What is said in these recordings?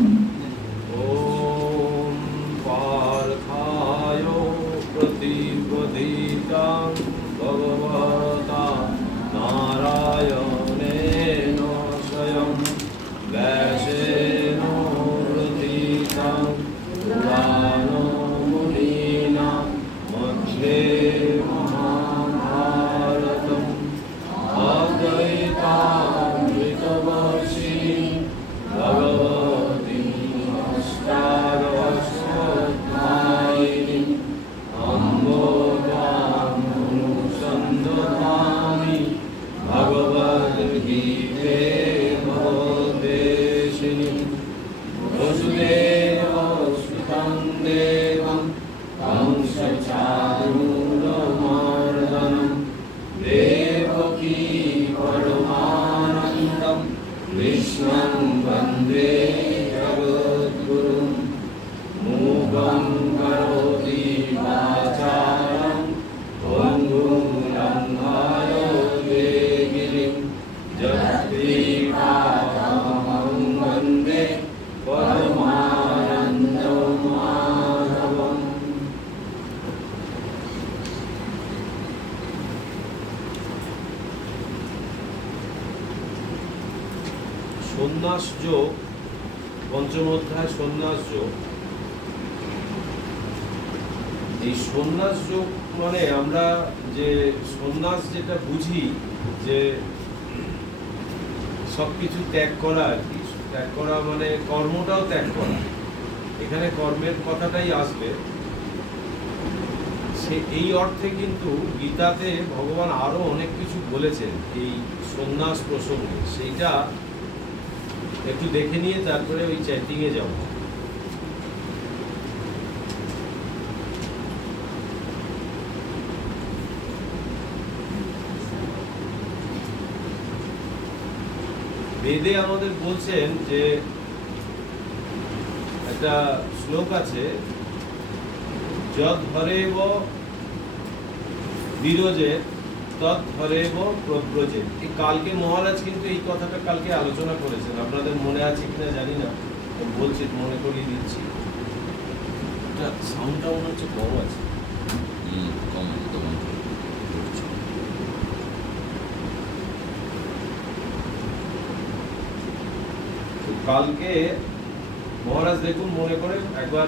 ॐ पार्थाय प्रतिपदितं भगवता नारायणेन स्वयं व्यासेन उदितं पुराणो मुनिना मध्ये महाभारतम् अद्वैतामृतवर्षि भगवती अष्टादशाध्यायिनी अम्बोधामनुसन्दधामि भगवद्गीते भवद्वेषिणि वसुदेवसुतं देवं कंसचाणूरमर्दनं देवकी परमानन्दं कृष्णं वन्दे जगद्गुरुं मूकं करोति वाचालं पङ्गुं लङ्घयते गिरिं जगत्प्रियं वन्दे परमानन्दं माधवम्। সন্ন্যাস যোগ, পঞ্চম অধ্যায় সন্ন্যাস যোগ। এই সন্ন্যাস যোগ মানে আমরা যে সন্ন্যাস যেটা বুঝি যে সবকিছু ত্যাগ করা আর কি, ত্যাগ করা মানে কর্মটাও ত্যাগ করা, এখানে কর্মের কথাটাই আসবে। সে এই অর্থে কিন্তু গীতাতে ভগবান আরো অনেক কিছু বলেছেন এই সন্ন্যাস প্রসঙ্গে, সেইটা একটু দেখে নিয়ে তারপরে ওই চ্যাটিংয়ে যাব। বেদে আমাদের বলছেন যে একটা শ্লোক আছে, যদ হরেব বিরজে তৎ হরেব প্রব্রজে। এই কালকে মহারাজ কিন্তু এই কথাটা কালকে আলোচনা করেছেন, আপনাদের মনে আছে কিনা জানি না, বলছি মনে করিয়ে দিচ্ছি। সাউন্ডটা মনে হচ্ছে বড় আছে, কম তোমার। কালকে মহারাজ দেখুন মনে করে একবার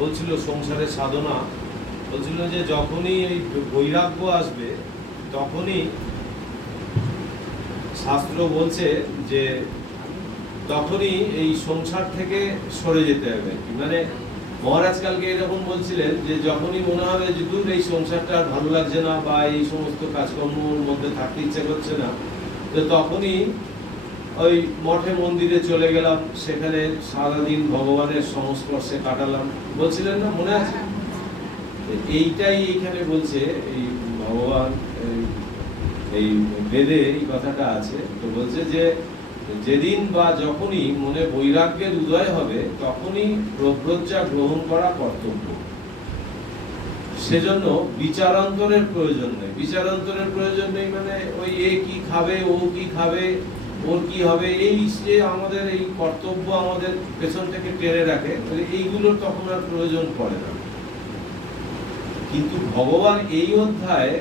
বলছিল সংসারের সাধনা, বলছিল যে যখনই এই বৈরাগ্য আসবে তখনই শাস্ত্র বলছে যে তখনই এই সংসার থেকে সরে যেতে হবে। মানে মহারাজ কালকে এরকম বলছিলেন যে যখনই মনে হবে যে দূর এই সংসারটা আর ভালো লাগছে না বা এই সমস্ত কাজকর্মের মধ্যে থাকতে ইচ্ছে করছে না, তো তখনই ওই মঠে মন্দিরে চলে গেলাম, সেখানে সারাদিন ভগবানের সংস্পর্শে কাটালাম, বলছিলেন না, মনে আছে? এইটাই এইখানে বলছে এই ভগবান, এই বেদে এই কথাটা আছে। তো বলছে যে যেদিন বা যখনই মনে বৈরাগ্যের উদয় হবে তখনই প্রব্রজ্জা গ্রহণ করা কর্তব্য। সেজন্য বিচারান্তরের প্রয়োজন নেই। বিচারান্তরের প্রয়োজন নেই মানে ওই এ কি খাবে, ও কি খাবে, ওর কি হবে, এই যে আমাদের এই কর্তব্য আমাদের পেছন থেকে টেনে রাখে, এইগুলোর তখন আর প্রয়োজন পড়ে না। কিন্তু ভগবান এই অধ্যায়ে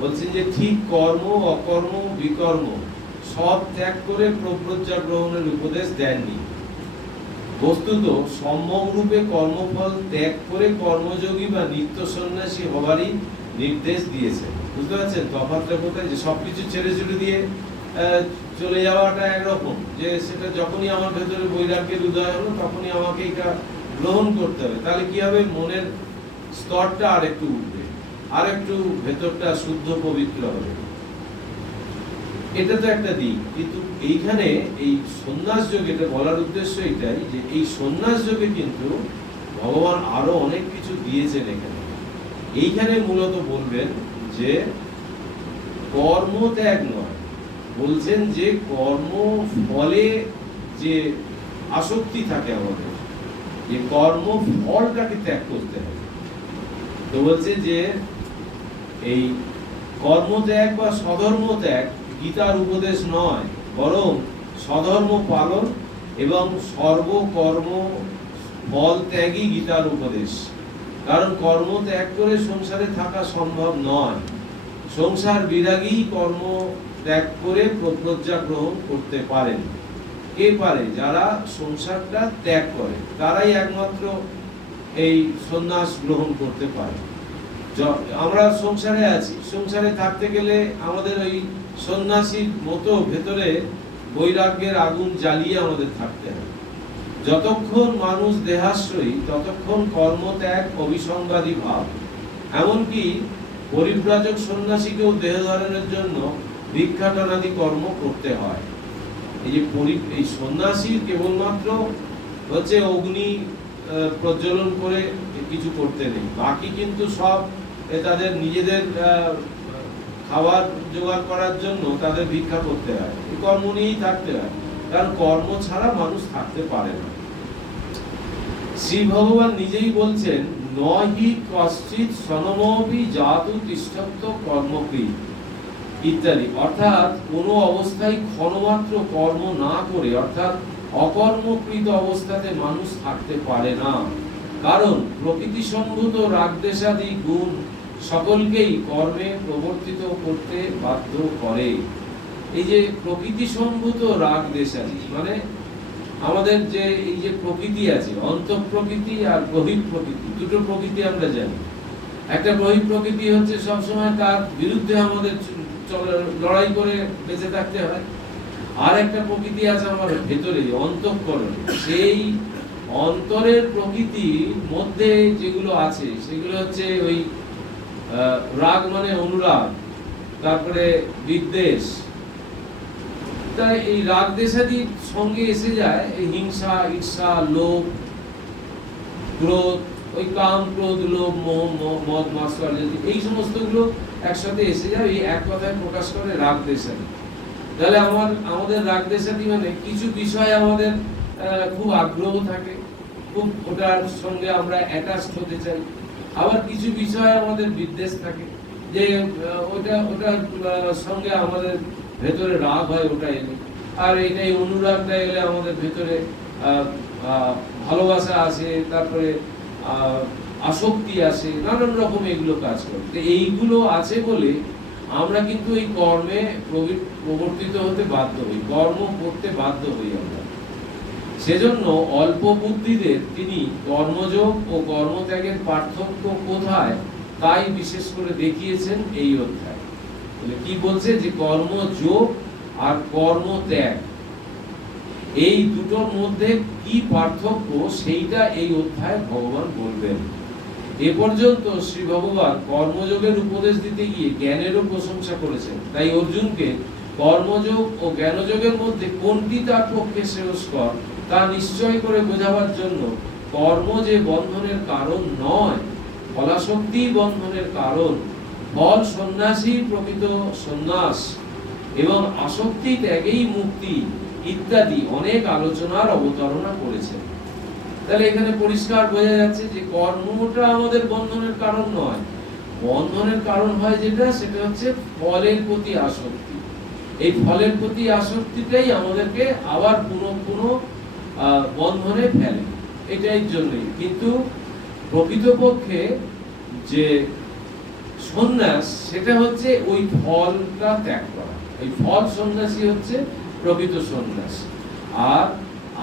বলছেন যে ঠিক কর্ম অকর্ম বিকর্ম সব ত্যাগ করে প্রব্রজ্জা গ্রহণের উপদেশ দেননি। বস্তুত সম্যক রূপে কর্মফল ত্যাগ করে কর্মযোগী বা নিত্য সন্ন্যাসী হবারই নির্দেশ দিয়েছে। বুঝতে পারছেন তফাৎটা কোথায়? যে সবকিছু ছেড়ে ছুড়ে দিয়ে চলে যাওয়াটা একরকম, যে সেটা যখনই আমার ভেতরে বৈরাগ্যের উদয় হলো তখনই আমাকে এটা গ্রহণ করতে হবে। তাহলে কি হবে? মনের স্তরটা আর একটু উঠবে, আর একটু ভেতরটা শুদ্ধ পবিত্র হবে। এটা তো একটা দিক। কিন্তু এইখানে এই সন্ন্যাস যোগে এটা বলার উদ্দেশ্য এটাই যে এই সন্ন্যাস যোগে কিন্তু ভগবান আরো অনেক কিছু দিয়েছেন এখানে। এইখানে মূলত বলবেন যে কর্ম ত্যাগ নয়, বলছেন যে কর্ম ফলে যে আসক্তি থাকে আমাদের, যে কর্ম ফলটাকে ত্যাগ করতে হবে। তো বলছে যে এই কর্ম ত্যাগ বা স্বধর্ম ত্যাগ গীতার উপদেশ নয়, বরং স্বধর্ম পালন এবং সর্বকর্ম ফল ত্যাগই গীতার উপদেশ। কারণ কর্ম ত্যাগ করে সংসারে থাকা সম্ভব নয়। সংসার বিরাগী কর্ম ত্যাগ করে প্রজ্ঞা গ্রহণ করতে পারেন। কে পারে? যারা সংসারটা ত্যাগ করে, তারাই একমাত্র এই সন্ন্যাস গ্রহণ করতে পারে। আমরা সংসারে আছি, সংসারে থাকতে গেলে আমাদের ওই সন্ন্যাসীর মতো ভেতরে বৈরাগ্যের আগুন জ্বালিয়ে আমাদের থাকতে হবে। যতক্ষণ মানুষ দেহাশ্রয়ী ততক্ষণ কর্মত্যাগ অবিসংবাদী ভাব। এমনকি পরিব্রাজক সন্ন্যাসীকেও দেহ ধারণের জন্য ভিক্ষাটনাদি কর্ম করতে হয়। এই সন্ন্যাসীর কেবলমাত্র হচ্ছে অগ্নি প্রজ্বলন করে কিছু করতে নেই, বাকি কিন্তু সব তাদের নিজেদের খাবার জোগাড় করার জন্য তাদের ভিক্ষা করতে হয়, এই কর্ম নিয়েই থাকতে হয়। কারণ কর্ম ছাড়া মানুষ থাকতে পারে না। শ্রী ভগবান নিজেই বলছেন, নহি কশ্চিৎ সনমপি জাতু তিষ্ঠত্ব কর্মকৃৎ ইত্যাদি। অর্থাৎ কোনো অবস্থায় ক্ষণমাত্র কর্ম না করে, অর্থাৎ অকর্মকৃত অবস্থাতে মানুষ থাকতে পারে না। কারণ প্রকৃতি সম্ভূত রাগদ্বেষাদি গুণ সকলকেই কর্মে প্রবর্তিত করতে বাধ্য করে। এই যে প্রকৃতি সম্ভূত রাগদ্বেষাদি মানে আমাদের যে এই যে প্রকৃতি আছে, অন্তঃপ্রকৃতি আর বহিঃ প্রকৃতি, দুটো প্রকৃতি আমরা জানি। একটা বহিঃ প্রকৃতি হচ্ছে সবসময় তার বিরুদ্ধে আমাদের লড়াই করে বেঁচে থাকতে হয়। আর একটা প্রকৃতি আছে আমার ভেতরে, অন্তঃকরণ। সেই অন্তরের প্রকৃতির মধ্যে যেগুলো আছে সেগুলো হচ্ছে ওই রাগ মানে অনুরাগ, তারপরে বিদ্বেষ। তাই এই রাগ দেশাদির সঙ্গে এসে যায় এই হিংসা, ঈর্ষা, লোভ, ক্রোধ, ওই কাম, ক্রোধ, লোভ, মোহ, মদ, মাৎসর্য, এই সমস্তগুলো একসাথে এসে যায়, এই এক কথায় প্রকাশ করে রাগ দেশাদি। তাহলে আমাদের রাগ দেশাদি মানে কিছু বিষয় আমাদের খুব আগ্রহ থাকে, খুব ওটার সঙ্গে আমরা অ্যাটাচড হতে চাই। আবার কিছু বিষয় আমাদের বিদ্বেষ থাকে, যে ওটার সঙ্গে আমাদের ভেতরে রাগ হয় ওটা এলে। আর এটাই অনুরাগটা এলে আমাদের ভেতরে ভালোবাসা আসে, তারপরে আসক্তি আসে, নানান রকম এগুলো কাজ করে। তো এইগুলো আছে বলে আমরা কিন্তু এই কর্মে প্রবর্তিত হতে বাধ্য হই, কর্ম করতে বাধ্য হই আমরা। সেজন্য অল্প বুদ্ধিদের তিনি কর্মযোগ ও কর্মত্যাগের পার্থক্য কোথায় তাই বিশেষ করে দেখিয়েছেন এই অধ্যায়। কি বলছে যে কর্মযোগ আর কর্মত্যাগ এই দুটোর মধ্যে কি পার্থক্য সেইটা এই অধ্যায়ে ভগবান বলবেন। এ পর্যন্ত শ্রী ভগবান কর্মযোগের উপদেশ দিতে গিয়ে জ্ঞানেরও প্রশংসা করেছেন। তাই অর্জুনকে কর্মযোগ ও জ্ঞানযোগের মধ্যে কোনটি তার পক্ষে শ্রেয়স্কর তা নিশ্চয় করে বোঝাবার জন্য কর্ম যে বন্ধনের কারণ নয়, ফলাশক্তি বন্ধনের কারণ, ফল সন্ন্যাসী প্রকৃত সন্ন্যাস এবং আসক্তি ত্যাগেই মুক্তি ইত্যাদি অনেক আলোচনার অবতারণা করেছেন। তাহলে এখানে পরিষ্কার বোঝা যাচ্ছে যে কর্মটা আমাদের বন্ধনের কারণ নয়। বন্ধনের কারণ হয় যেটা, সেটা হচ্ছে ফলের প্রতি আসক্তি। এই ফলের প্রতি আসক্তিটাই আমাদেরকে আবার পুনঃ বন্ধনে ফেলে, এটাই জন্যই। কিন্তু প্রকৃতপক্ষে যে সন্ন্যাস সেটা হচ্ছে ওই ফলটা ত্যাগ করা। এই ফল সন্ন্যাসী হচ্ছে প্রকৃত সন্ন্যাস। আর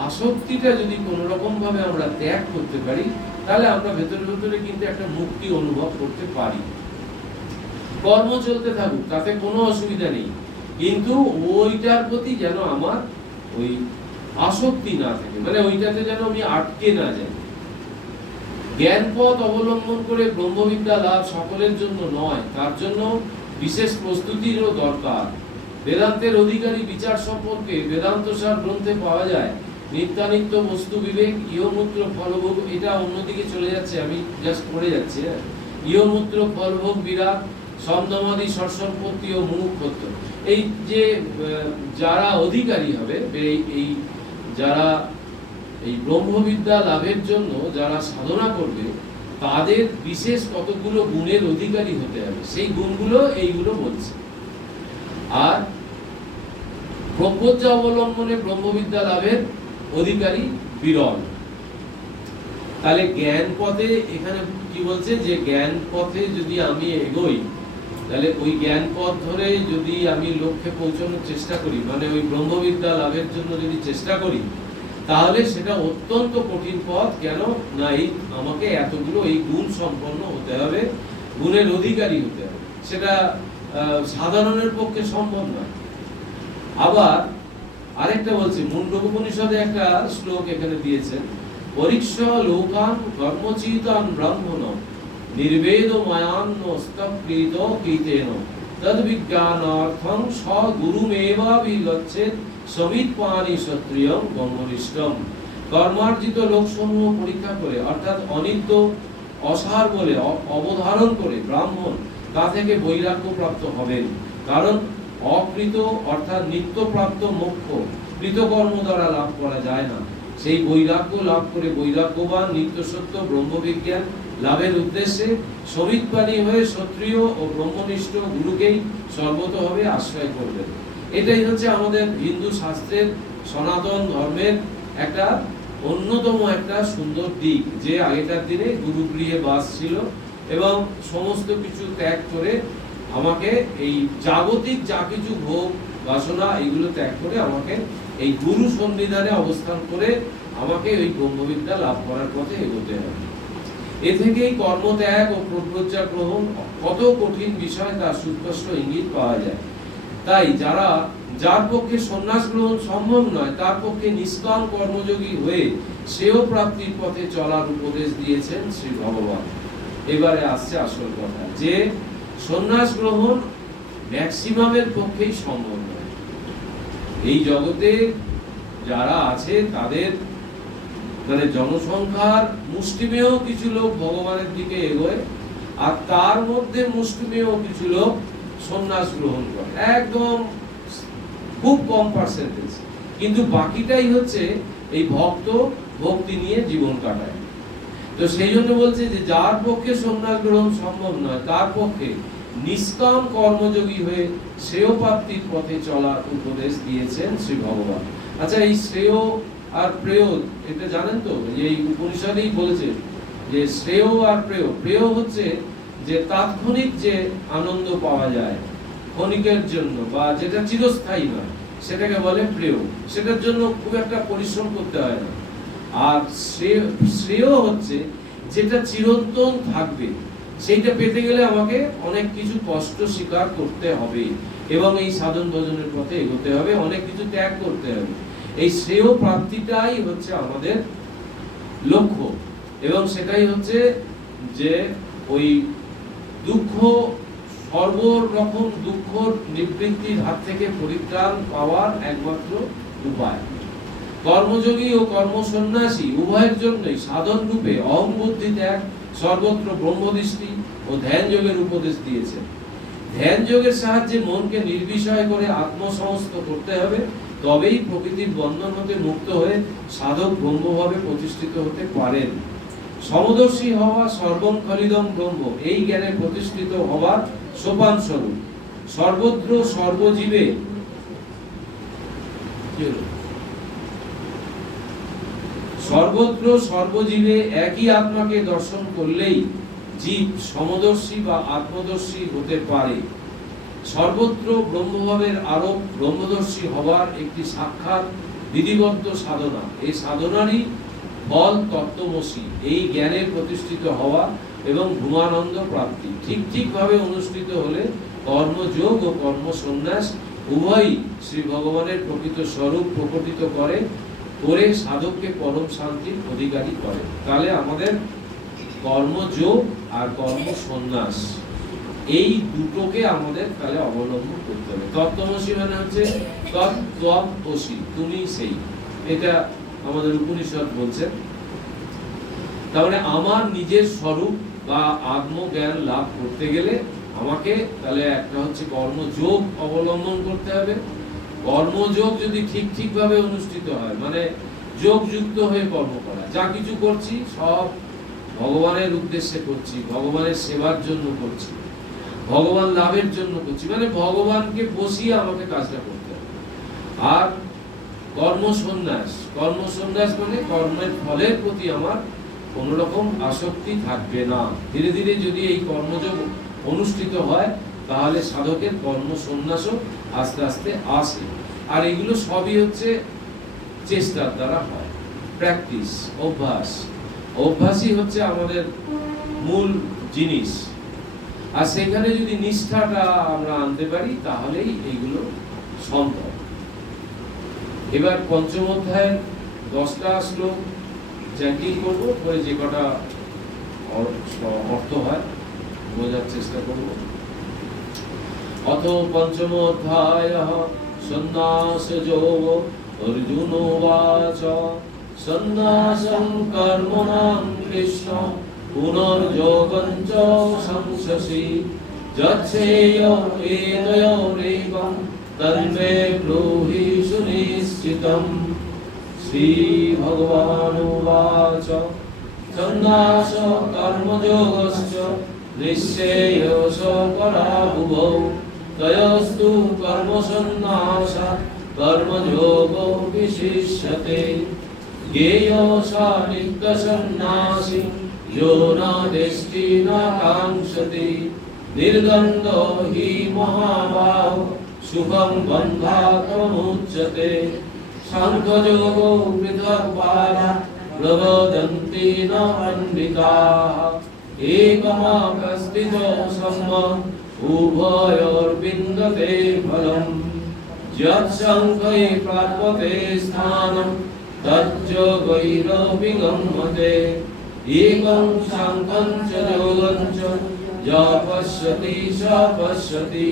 আসক্তিটা যদি কোনো রকম ভাবে আমরা ত্যাগ করতে পারি, তাহলে আমরা ভেতরে ভেতরে কিন্তু একটা মুক্তি অনুভব করতে পারি। কর্ম চলতে থাকুক, তাতে কোনো অসুবিধা নেই, কিন্তু ওইটার প্রতি যেন আমার ওই আসক্তি না থাকে, মানে ওইটাতে যেন আমি আটকে না যাই। জ্ঞান পথ অবলম্বন করে ব্রহ্মবিদ্যা লাভ সকলের জন্য নয়, তার জন্য বিশেষ প্রস্তুতিরও দরকার। বেদান্তের অধিকারী বিচার সম্পর্কে বেদান্তসার গ্রন্থে পাওয়া যায় নিত্যানিত্য বস্তু বিবেক, ইহমূত্র ফলভোগ। এটা অন্যদিকে চলে যাচ্ছে, আমি জাস্ট পড়ে যাচ্ছি। ইহমূত্র ফলভোগ বিরাগ, সম্যমাদি সর্বসম্পত্তি ও মুমুক্ষুত্ব। এই যে যারা অধিকারী হবে, এই যারা এই ব্রহ্মবিদ্যা লাভের জন্য যারা সাধনা করবে, তাদের বিশেষ কতগুলো গুণের অধিকারী হতে হবে। সেই গুণগুলো এইগুলো বলছে। আর প্রজ্ঞা অবলম্বনে ব্রহ্মবিদ্যা লাভের অধিকারী বিরল। তাহলে জ্ঞান পথে এখানে কি বলছে, যে জ্ঞান পথে যদি আমি এগোই, তাহলে ওই জ্ঞান পথ ধরে যদি আমি লক্ষ্যে পৌঁছানোর চেষ্টা করি, মানে ওই ব্রহ্মবিদ্যা লাভের জন্য যদি চেষ্টা করি, তাহলে সেটা অত্যন্ত কঠিন পথ। কেন না, এই আমাকে এতগুলো এই গুণ সম্পন্ন হতে হবে, গুণের অধিকারী হতে হবে, সেটা সাধারণের পক্ষে সম্ভব নয়। আবার আরেকটা বলছি, মুন্ডক উপনিষদে একটা শ্লোক এখানে দিয়েছেন, পরীক্ষ লোকান কর্মচিতান ব্রাহ্মণ নির্বেদ মায়ান্নস্তপ্রীত কীতেন তদ বিজ্ঞানার্থং স গুরুমেবাভিগচ্ছেৎ সমিৎপানি সত্রিয়ং ব্রহ্মনিষ্ঠম। কর্মার্জিত লোকসমূহ পরীক্ষা করে, অর্থাৎ অনিত্য অসার বলে অবধারণ করে ব্রাহ্মণ তা থেকে বৈরাগ্য প্রাপ্ত হবেন। কারণ অকৃত অর্থাৎ নিত্যপ্রাপ্ত মোক্ষ কৃতকর্ম দ্বারা লাভ করা যায় না। সেই বৈরাগ্য লাভ করে বৈরাগ্যবান নিত্যসত্য ব্রহ্মবিজ্ঞান লাভের উদ্দেশ্যে সমিৎপানি হয়ে ক্ষত্রিয় ও ব্রহ্মনিষ্ঠ গুরুকেই সর্বতভাবে আশ্রয় করবেন। এটাই হচ্ছে আমাদের হিন্দু শাস্ত্রের সনাতন ধর্মের একটা অন্যতম একটা সুন্দর দিক, যে আগেকার দিনে গুরুগৃহে বাস ছিল এবং সমস্ত কিছু ত্যাগ করে আমাকে এই জাগতিক যা কিছু ভোগ বাসনা এগুলো ত্যাগ করে আমাকে এই গুরু সন্নিধানে অবস্থান করে আমাকে ওই ব্রহ্মবিদ্যা লাভ করার পথে এগোতে হবে। এ থেকেই কর্মত্যাগ ও প্রব্রজ্জা গ্রহণ কত কঠিন বিষয় তার সুস্পষ্ট ইঙ্গিত পাওয়া যায়। তাই যার পক্ষে সন্ন্যাস গ্রহণ সম্ভব নয়, তার পক্ষে নিষ্কাম কর্মযোগী হয়ে শ্রেয় প্রাপ্তির পথে চলার উপদেশ দিয়েছেন শ্রী ভগবান। এবারে আসছে আসল কথা, যে সন্ন্যাস গ্রহণ ম্যাক্সিমামের পক্ষেই সম্ভব নয়। এই জগতে যারা আছে তাদের মানে জনসংখ্যার মুষ্টিমেয় কিছু লোক ভগবানের দিকে এগোয়, আর তার মধ্যে মুষ্টিমেয় কিছু লোক সন্ন্যাস গ্রহণ করে, একদম খুব কম পার্সেন্টেজ। কিন্তু বাকিটাই হচ্ছে এই ভক্তি নিয়ে জীবন কাটায়। তো সেই জন্য বলছে যে যার পক্ষে সন্ন্যাস গ্রহণ সম্ভব নয়, তার পক্ষে নিষ্কাম কর্মযোগী হয়ে শ্রেয় প্রাপ্তির পথে চলার উপদেশ দিয়েছেন শ্রী ভগবান। আচ্ছা, এই শ্রেয় আর প্রেয় এটা জানেন তো, এই উপনিষদেই বলেছে যে শ্রেয় আর প্রেয় হচ্ছে যে তাৎক্ষণিক যে আনন্দ পাওয়া যায় ক্ষণিকের জন্য, বা যেটা চিরস্থায়ী নয়, সেটাকে বলে প্রেয়। সেটার জন্য খুব একটা পরিশ্রম করতে হয় না। আর শ্রেয় হচ্ছে যেটা চিরন্তন থাকবে, সেইটা পেতে গেলে আমাকে অনেক কিছু কষ্ট স্বীকার করতে হবে এবং এই সাধন ভজনের পথে এগোতে হবে, অনেক কিছু ত্যাগ করতে হবে। এই শ্রেয় প্রাপ্তিটাই হচ্ছে আমাদের লক্ষ্য, এবং সেটাই হচ্ছে যে ওই দুঃখ, সর্বরকম দুঃখ নিবৃত্তির হাত থেকে পরিত্রাণ পাওয়ার একমাত্র উপায়। কর্মযোগী ও কর্মসন্ন্যাসী উভয়ের জন্যই সাধন রূপে অহং বুদ্ধি ত্যাগ, সর্বত্র ব্রহ্মদৃষ্টি ও ধ্যান যোগের উপদেশ দিয়েছে। ধ্যান যোগের সাহায্যে মনকে নির্বিষয় করে আত্মসমস্ত করতে হবে, তবেই প্রকৃতির বন্ধন হতে মুক্ত হয়ে সাধক ব্রহ্মভাবে প্রতিষ্ঠিত হতে পারেন। সমদর্শী হওয়া সর্বং খলিদং ব্রহ্ম, এই জ্ঞানে প্রতিষ্ঠিত হওয়ার সোপান স্বরূপ। সর্বত্র সর্বজীবে সর্বত্র সর্বজীবে একই আত্মাকে দর্শন করলেই জীব সমদর্শী বা আত্মদর্শী হতে পারে। সর্বত্র ব্রহ্মভাবের আরোপ ব্রহ্মদর্শী হওয়ার একটি সাক্ষাৎ বিধিবদ্ধ সাধনা। এই সাধনারই ফল তত্ত্বমসি, এই জ্ঞানে প্রতিষ্ঠিত হওয়া এবং ভূমানন্দ প্রাপ্তি। ঠিকভাবে অনুষ্ঠিত হলে কর্মযোগ ও কর্ম সন্ন্যাস উভয়ই শ্রী ভগবানের প্রকৃত স্বরূপ প্রকটিত করে সাধককে পরম শান্তির অধিকারী করে। তাহলে আমাদের কর্মযোগ আর কর্ম সন্ন্যাস এই দুটোকে আমাদের তাহলে অবলম্বন করতে হবে। তত্ত্বমসি মানে হচ্ছে তত্ত্বমসি, তুমি সেই, এটা আমাদের উপনিষদ বলছে। তাহলে আমার নিজের স্বরূপ বা আত্মজ্ঞান লাভ করতে গেলে আমাকে তাহলে একটা হচ্ছে কর্মযোগ অবলম্বন করতে হবে। কর্মযোগ যদি ঠিকভাবে অনুষ্ঠিত হয়, মানে যোগযুক্ত হয়ে কর্ম করা, যা কিছু করছি সব ভগবানের উদ্দেশ্যে করছি, ভগবানের সেবার জন্য করছি, ভগবান লাভের জন্য করছি, মানে ভগবানকে বসিয়ে আমাকে কাজটা করতে হবে। আর কর্মসন্ন্যাস, কর্মসন্ন্যাস মানে কর্মের ফলের প্রতি আমার কোন রকম আসক্তি থাকবে না। ধীরে ধীরে যদি এই কর্মযোগ অনুষ্ঠিত হয় তাহলে সাধকের কর্মসন্ন্যাসও আস্তে আস্তে আসে। আর এগুলো সবই হচ্ছে চেষ্টার দ্বারা হয়, প্র্যাকটিস, অভ্যাস। অভ্যাসই হচ্ছে আমাদের মূল জিনিস। আর সেখানে যদি নিষ্ঠাটা আমরা আনতে পারি তাহলেই এইগুলো সম্ভব। এবার পঞ্চম অধ্যায়ের 10টা শ্লোক চ্যান্টিং করবো, করে যে কটা অর্থ হয় বোঝার চেষ্টা করব। অথ পঞ্চম অধ্যায় সন্ন্যাসযোগ। অর্জুনোবাচ সন্ন্যাসং কর্মণাং কৃষ্ণ পুনর্যোগং চ সংশসি যচ্ছেয় এতয়োরেবং তন্মে ব্রূহি সুনিশ্চিতম। শ্রী ভগবানুবাচ সন্ন্যাস কর্মযোগশ্চ নিশ্চেয়শ পরাভুবৌ তয়োস্তু কর্মসন্ন্যাসাৎ কর্মযোগো বিশিষ্যতে। জ্ঞেয়ো স নিত্যসন্ন্যাসী यो न दृष्टि न कांक्षति निर्गन्धो हि महाबाहो सुखं बन्धात्मुच्यते। सांख्ययोगो पृथक् प्रवदन्ति न पण्डिताः एकमावस्थितो सम्यक् उभयोर्विन्दते फलम्। यत्साङ्ख्ये प्राप्यते स्थानं तज्जोगैरभिगम्यते। एकं साङ्ख्यं च योगं च यः पश्यति स पश्यति।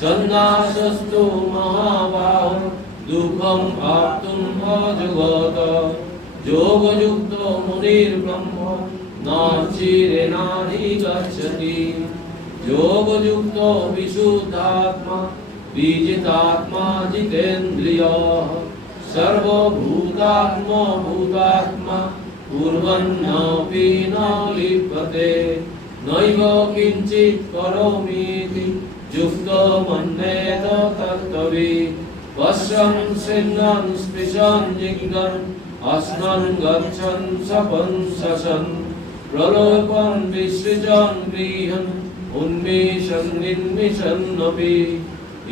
सन्न्यासस्तु महाबाहो दुःखम् आप्तुम् अजगत। योगयुक्तो मुनिर्ब्रह्म न चिरेणाधिगच्छति। योगयुक्तो विशुद्धात्मा विजितात्मा जितेन्द्रियः। सर्वभूतात्मा भूतात्मा कुर्वन्नपि न लिप्यते। नैव किञ्चित् करोमीति युक्तो मन्येत तत्त्ववित्। पश्यन् शृण्वन् स्पृशन् जिघ्रन् अस्नन् गच्छन् शपन् शशन् प्रलोभन् विसृजन् गृहन् उन्मिषन् निन्मिषन्नपि।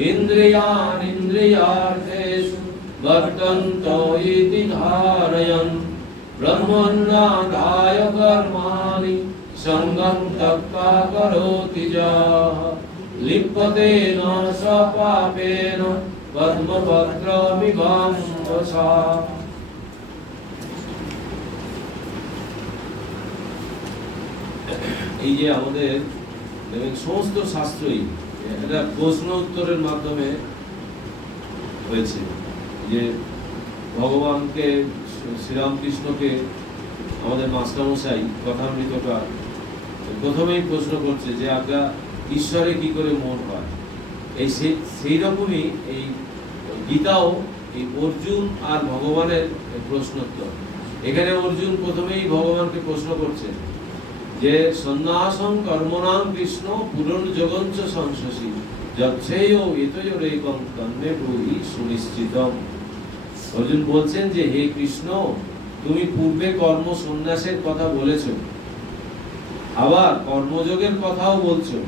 इन्द्रियाणीन्द्रियार्थेषु वर्तन्त इति धारयन् ब्रह्मण्यादाय कर्माणि सङ्गं त्यक्त्वा करोति यः। लिप्यते न स पापेन पद्मपत्रमिवाम्बसा। এই যে আমাদের দেখবেন সমস্ত শাস্ত্রই এটা প্রশ্ন উত্তরের মাধ্যমে হয়েছে। যে ভগবানকে শ্রীরামকৃষ্ণকে আমাদের মাস্টারমশাই কথামৃতকার প্রথমেই প্রশ্ন করছে যে আজ্ঞা ঈশ্বরে কি করে মন হয়। এই সেই রকমই এই গীতাও এই অর্জুন আর ভগবানের প্রশ্নোত্তর। এখানে অর্জুন প্রথমেই ভগবানকে প্রশ্ন করছে যে সন্ন্যাসং কর্মণাং কৃষ্ণ পুনর্যোগং চ সংশসি যচ্ছেয় এতয়োরেবং তন্মে ব্রূহি সুনিশ্চিতম। অর্জুন বলছেন যে হে কৃষ্ণ, তুমি পূর্বে কর্ম সন্ন্যাসের কথা বলেছো, আবার কর্মযোগের কথাও বলছো।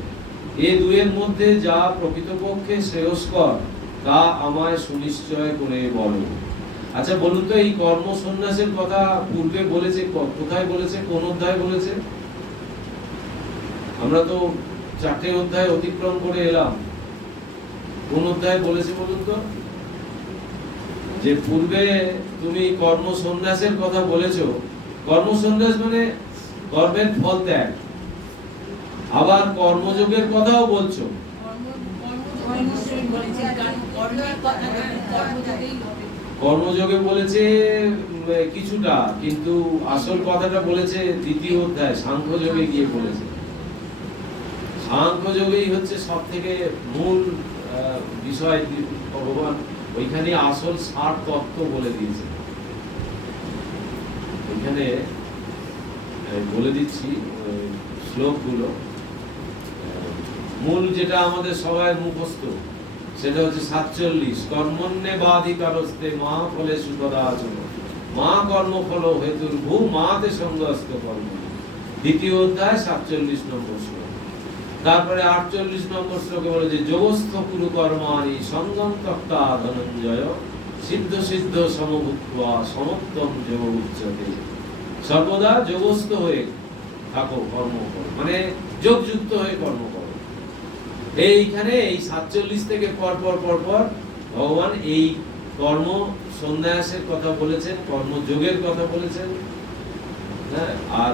এই দুয়ের মধ্যে যা প্রকৃতপক্ষে শ্রেয়স্কর তা আমায় সুনিশ্চয় করে বলো। আচ্ছা বলুন তো, এই কর্ম সন্ন্যাসের কথা পূর্বে বলেছে কোথায় বলেছে, কোন অধ্যায় বলেছে? আমরা তো 4টে অধ্যায় অতিক্রম করে এলাম। কোন অধ্যায় বলেছে বলুন তো? যে পূর্বে তুমি কর্ম সন্ন্যাসের কথা বলেছো। কর্ম সন্ন্যাস মানে কর্মের ফল ত্যাগ। আবার কর্মযোগের কথাও বলছো। কর্মযোগে বলেছে কিছুটা, কিন্তু আসল কথাটা বলেছে দ্বিতীয় অধ্যায় সাংখ্যযোগে গিয়ে বলেছে। সাংখ্যযোগেই হচ্ছে সব থেকে মূল বিষয়। ভগবান ওইখানে আসল সার তত্ত্ব বলে দিয়েছে। এখানে বলে দিচ্ছি শ্লোকগুলো। মূল যেটা আমাদের সবাই মুখস্থ সেটা হচ্ছে 47 কর্মণ্যে বাধিকারস্তে মা ফলে সুপদাচন মা কর্মফল হেতুর ভূ মাতে সঙ্গস্ত কর্ম। দ্বিতীয় অধ্যায় 47 নম্বর শ্লোক। তারপরে 48 নম্বর শ্লোকে বলে যে যোগস্থ কুরু কর্মাণি সঙ্গম তক্তা ধনঞ্জয় সিদ্ধ সিদ্ধ সমভূত্বা সমত্তম যোগ উচ্যতে। সর্বদা যোগস্থ হয়ে থাকো, কর্ম করো, মানে যোগযুক্ত হয়ে কর্ম করো। এইখানে এই 47 থেকে পরপর ভগবান এই কর্ম সন্ন্যাসের কথা বলেছেন, কর্মযোগের কথা বলেছেন। হ্যাঁ, আর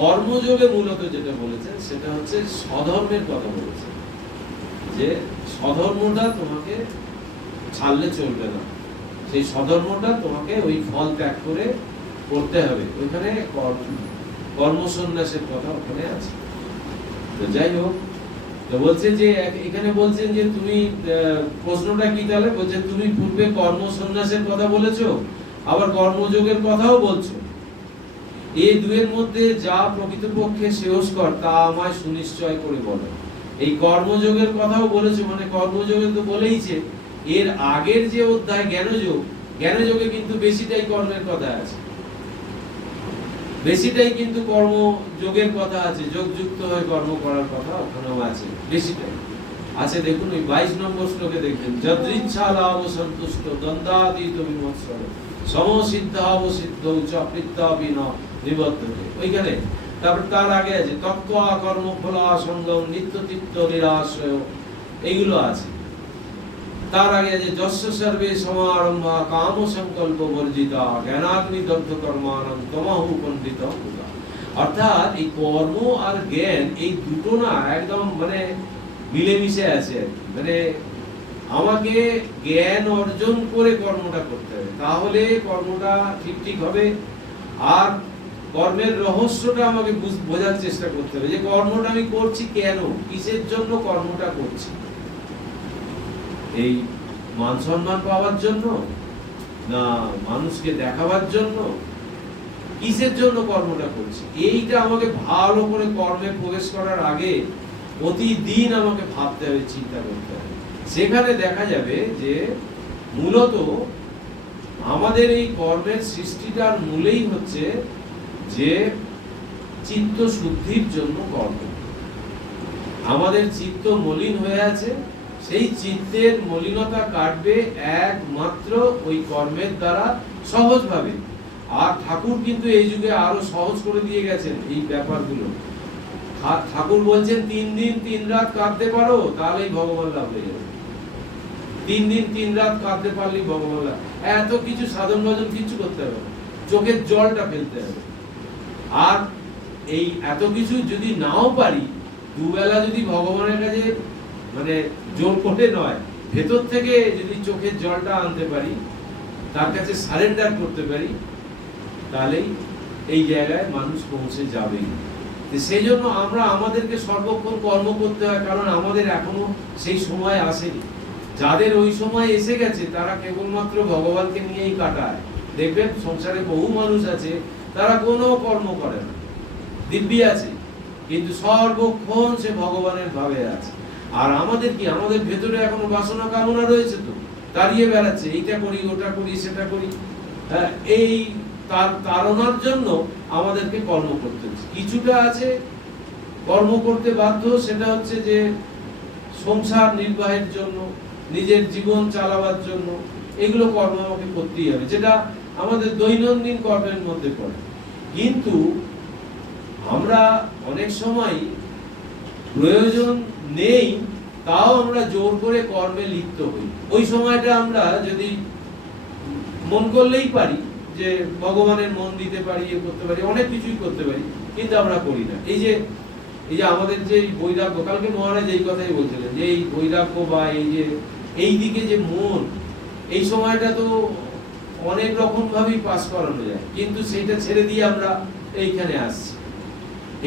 কর্মযোগে মূলত যেটা বলেছেন সেটা হচ্ছে স্বধর্মের কথা বলেছেন, যে স্বধর্মটা তোমাকে ছাড়লে চলবে না, সেই স্বধর্মটা তোমাকে ওই ফল ত্যাগ করে করতে হবে। ওইখানে কর্ম সন্ন্যাসের কথা ওখানে আছে। তো যাই হোক, তো বলছে যে এখানে বলছেন যে তুমি প্রশ্নটা কি তাহলে, বলছে তুমি পূর্বে কর্ম সন্ন্যাসের কথা বলেছো, আবার কর্মযোগের কথাও বলছো। এই দুয়ের মধ্যে যা প্রকৃতপক্ষে শ্রেয়স্কর তা আমায় সুনিশ্চয় করে বলো। এই কর্মযোগের কথাও বলেছো, মানে কর্মযোগে তো বলেইছে। এর আগের যে অধ্যায় জ্ঞানযোগ, জ্ঞানযোগে কিন্তু বেশিটাই কর্মের কথা আছে, বেশিটাই কিন্তু কর্মযোগের কথা আছে, যোগযুক্ত হয়ে কর্ম করার কথা ওখানেও আছে, বেশিটাই আছে। দেখুন ওই 22 নম্বর শ্লোকে দেখবেন, যদৃচ্ছা লাভ সন্তুষ্ট দ্বন্দ্বাতীত বিমৎসর সমসিদ্ধাব সিদ্ধ চ প্রীত্যাপি ন নিবদ্ধতে। ওইখানে তারপর তার আগে আছে তত্ত্বা কর্মফলা সঙ্গম নিত্যতৃপ্ত নিরাশ্রয়, এইগুলো আছে। তার আগে আছে যস্য সর্বে সমারম্ভা কাম সংকল্প বর্জিতা জ্ঞানাগ্নি দগ্ধ কর্মাণং তমহু পণ্ডিতং হুতা। অর্থাৎ এই কর্ম আর জ্ঞান এই দুটো না একদম মানে মিলেমিশে আছে আর কি। মানে আমাকে জ্ঞান অর্জন করে কর্মটা করতে হবে, তাহলে কর্মটা ঠিক হবে। আর কর্মের রহস্যটা আমাকে বোঝার চেষ্টা করতে হবে, যে কর্মটা আমি করছি কেন, কিসের জন্য কর্মটা করছি। এই মান সম্মান পাওয়ার জন্য, না মানুষকে দেখাবার জন্য, কিসের জন্য কর্মটা করছি, এইটা আমাকে ভালো করে কর্মে প্রবেশ করার আগে প্রতিদিন আমাকে ভাবতে হবে, চিন্তা করতে হবে। সেখানে দেখা যাবে যে মূলত আমাদের এই কর্মের সৃষ্টিটার মূলেই হচ্ছে যে চিত্ত শুদ্ধির জন্য কর্ম। আমাদের চিত্ত মলিন হয়ে আছে, সেই চিত্তের মলিনতা কাটবে একমাত্র ওই কর্মের দ্বারা সহজভাবে। আর ঠাকুর কিন্তু এই যুগে আরো সহজ করে দিয়ে গেছেন এই ব্যাপারগুলো। ঠাকুর বলছেন 3 দিন 3 রাত কাঁদতে পারো তাহলেই ভগবান লাভ হয়ে যাবে। 3 দিন 3 রাত কাঁদতে পারলেই ভগবান লাভ। এত কিছু সাধন ভজন কিছু করতে হবে না, চোখের জলটা ফেলতে হবে। আর এই এত কিছু যদি নাও পারি, দুবেলা যদি ভগবানের কাছে মানে জোর করে নয়, ভেতর থেকে যদি চোখের জলটা আনতে পারি, তার কাছে সারেন্ডার করতে পারি, তাহলেই এই জায়গায় মানুষ পৌঁছে যাবেই। সেই জন্য আমরা আমাদেরকে সর্বক্ষণ কর্ম করতে হয়, কারণ আমাদের এখনো সেই সময় আসেনি। যাদের ওই সময় এসে গেছে তারা কেবলমাত্র ভগবানকে নিয়েই কাটায়। দেখবেন সংসারে বহু মানুষ আছে তারা কোনো কর্ম করে না, দিব্যি আছে, কিন্তু সর্বক্ষণ সে ভগবানের ভাবে আছে। আর আমাদের কি, আমাদের ভেতরে এখনো বাসনা কামনা রয়েছে, তো দাঁড়িয়ে বেড়াচ্ছে, এইটা করি ওটা করি সেটা করি। এই তাড়নার জন্য আমাদেরকে কর্ম করতে হচ্ছে। কিছুটা আছে কর্ম করতে বাধ্য, সেটা হচ্ছে যে সংসার নির্বাহের জন্য, নিজের জীবন চালাবার জন্য, এগুলো কর্ম আমাকে করতেই হবে, যেটা আমাদের দৈনন্দিন কর্মের মধ্যে পড়ে। কিন্তু আমরা অনেক সময় প্রয়োজন নেই, তাও আমরা জোর করে কর্মে লিপ্ত হই। ওই সময়টা আমরা যদি মন করলেই পারি যে ভগবানের মন দিতে পারি, এ করতে পারি, অনেক কিছুই করতে পারি, কিন্তু আমরা করি না। এই যে আমাদের যে বৈরাগ্য, কালকে মহারাজ এই কথাই বলছিলেন যে এই বৈরাগ্য বা এই দিকে যে মন, এই সময়টা তো অনেক রকম ভাবেই পাস করানো যায়, কিন্তু সেইটা ছেড়ে দিয়ে আমরা এইখানে আসছি।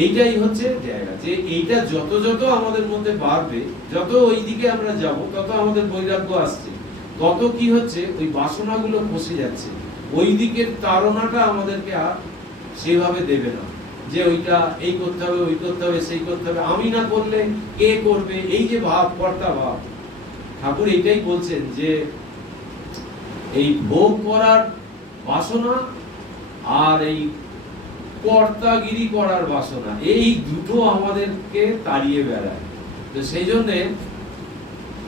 এইটাই হচ্ছে জায়গা, যে এইটা যত যত আমাদের মধ্যে বাড়বে, যত ওই দিকে আমরা যাব, তত আমাদের বৈরাগ্য আসছে, তত কি হচ্ছে ওই বাসনাগুলো ফসে যাচ্ছে, ওই দিকের তাড়নাটা আমাদেরকে আর সেভাবে দেবে না, যে ওইটা এই করতে হবে, ওই করতে হবে, সেই করতে হবে, আমি না করলে কে করবে, এই যে ভাব, কর্তা ভাব, ঠাকুর এইটাই বলছেন যে এই ভোগ করার বাসনা আর এই কর্তাগিরি করার বাসনা, এই দুটো আমাদেরকে তাড়িয়ে বেড়ায়। তো সেই জন্যে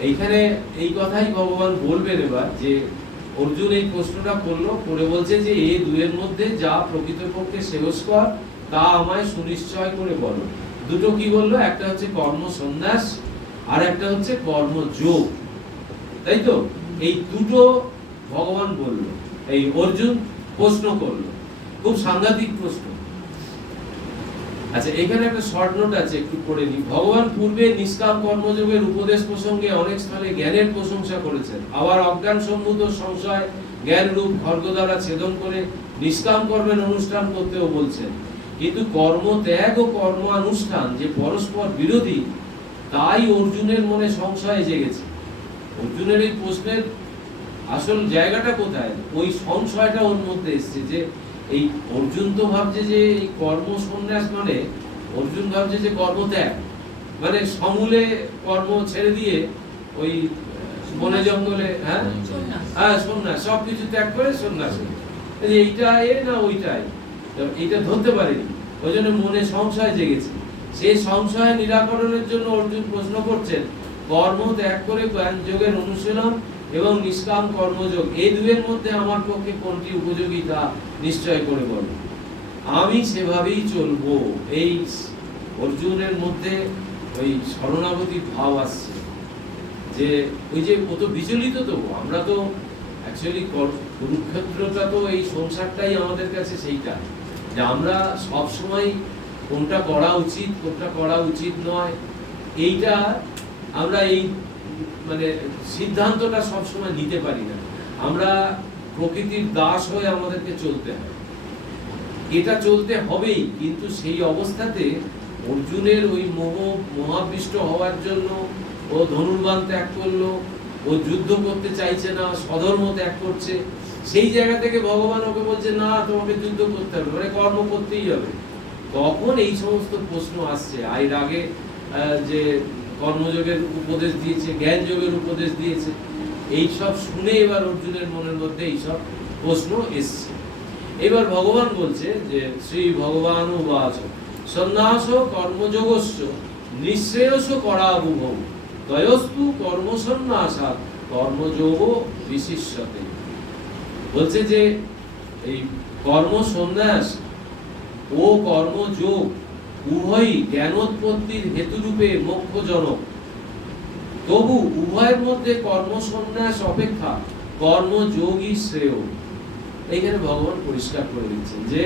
এইখানে এই কথাই ভগবান বলবেন এবার, যে অর্জুন এই প্রশ্নটা করলো, করে বলছে যে এই দুয়ের মধ্যে যা প্রকৃতপক্ষে শ্রেয়স্কর তা আমায় সুনিশ্চয় করে বলো। দুটো কি বললো? একটা হচ্ছে কর্ম সন্ন্যাস আর একটা হচ্ছে কর্মযোগ, তাই তো? এই দুটো ভগবান বললো, এই অর্জুন প্রশ্ন করলো, খুব সাংঘাতিক প্রশ্ন। আচ্ছা, এখানে একটা শর্ট নোট আছে, একটু পড়ে নিই। ভগবান পূর্বে নিষ্কাম কর্মযোগের উপদেশ প্রসঙ্গে অনেক স্থলে জ্ঞানের প্রশংসা করেছেন, আবার অজ্ঞান সম্ভূত সংশয় জ্ঞান রূপ খড়গ দ্বারা ছেদন করে নিষ্কাম কর্মের অনুষ্ঠান করতেও বলছেন। কিন্তু কর্ম ত্যাগ ও কর্ম অনুষ্ঠান যে পরস্পর বিরোধী, তাই অর্জুনের মনে সংশয় জেগেছে। অর্জুনের এই প্রশ্নের আসল জায়গাটা কোথায়? ওই সংশয়টা ওর মধ্যে এসছে, যে এই অর্জুন তো ভাবছে যে এই কর্ম সন্ন্যাস মানে, অর্জুন ভাবছে যে কর্মত্যাগ মানে সমূলে কর্ম ছেড়ে দিয়ে ওই বনে জঙ্গলে সন্ন্যাস, সবকিছু ত্যাগ করে সন্ন্যাস। এইটা না ওইটাই, এইটা ধরতে পারেনি, ওই জন্য মনে সংশয় জেগেছে। সেই সংশয় নিরাকরণের জন্য অর্জুন প্রশ্ন করছেন, কর্ম ত্যাগ করে জ্ঞান যোগের অনুশীলন এবং নিষ্কাম কর্মযোগ, এই দুয়ের মধ্যে আমার পক্ষে কোনটি উপযোগী তা নিশ্চয় করে বলো, আমি সেভাবেই চলবো। এই অর্জুনের মধ্যে ওই শরণাগতি ভাব আসছে, যে ওই যে ও তো বিচলিত, তো আমরা তো অ্যাকচুয়ালি কুরুক্ষেত্রটা তো এই সংসারটাই আমাদের কাছে সেইটা, যে আমরা সব সময় কোনটা করা উচিত কোনটা করা উচিত নয়, এইটা আমরা এই মানে সিদ্ধান্তটা সব সময় নিতে পারি না। আমরা প্রকৃতির দাস হয়ে আমাদেরকে চলতে হয়, এটা চলতে হবেই। কিন্তু সেই অবস্থাতে অর্জুনের ওই মহাবিষ্ট হওয়ার জন্য ও ধনুর্বাণ ত্যাগ করলো, ও যুদ্ধ করতে চাইছে না, স্বধর্ম ত্যাগ করছে। সেই জায়গা থেকে ভগবান ওকে বলছে, না তোমাকে যুদ্ধ করতে হবে, মানে কর্ম করতেই হবে। তখন এই সমস্ত প্রশ্ন আসছে। এর আগে যে কর্মযোগের উপদেশ দিয়েছে, জ্ঞান যোগের উপদেশ দিয়েছে, এইসব শুনে এবার অর্জুনের মনের মধ্যে এইসব প্রশ্ন এসছে। এবার ভগবান বলছে যে শ্রী ভগবান উবাচ সন্ন্যাস কর্মযোগস্য নিঃশ্রেয়স করাবুভৌ তয়স্তু কর্মসন্ন্যাসাৎ কর্মযোগ বিশিষ্যতে। বলছে যে এই কর্ম সন্ন্যাস ও কর্মযোগ উভয়ই জ্ঞানোৎপত্তির হেতুরূপে মোক্ষজনক, তবু উভয়ের মধ্যে কর্ম সন্ন্যাস অপেক্ষা কর্মযোগই শ্রেয়। এইখানে ভগবান পরিষ্কার করে দিচ্ছেন যে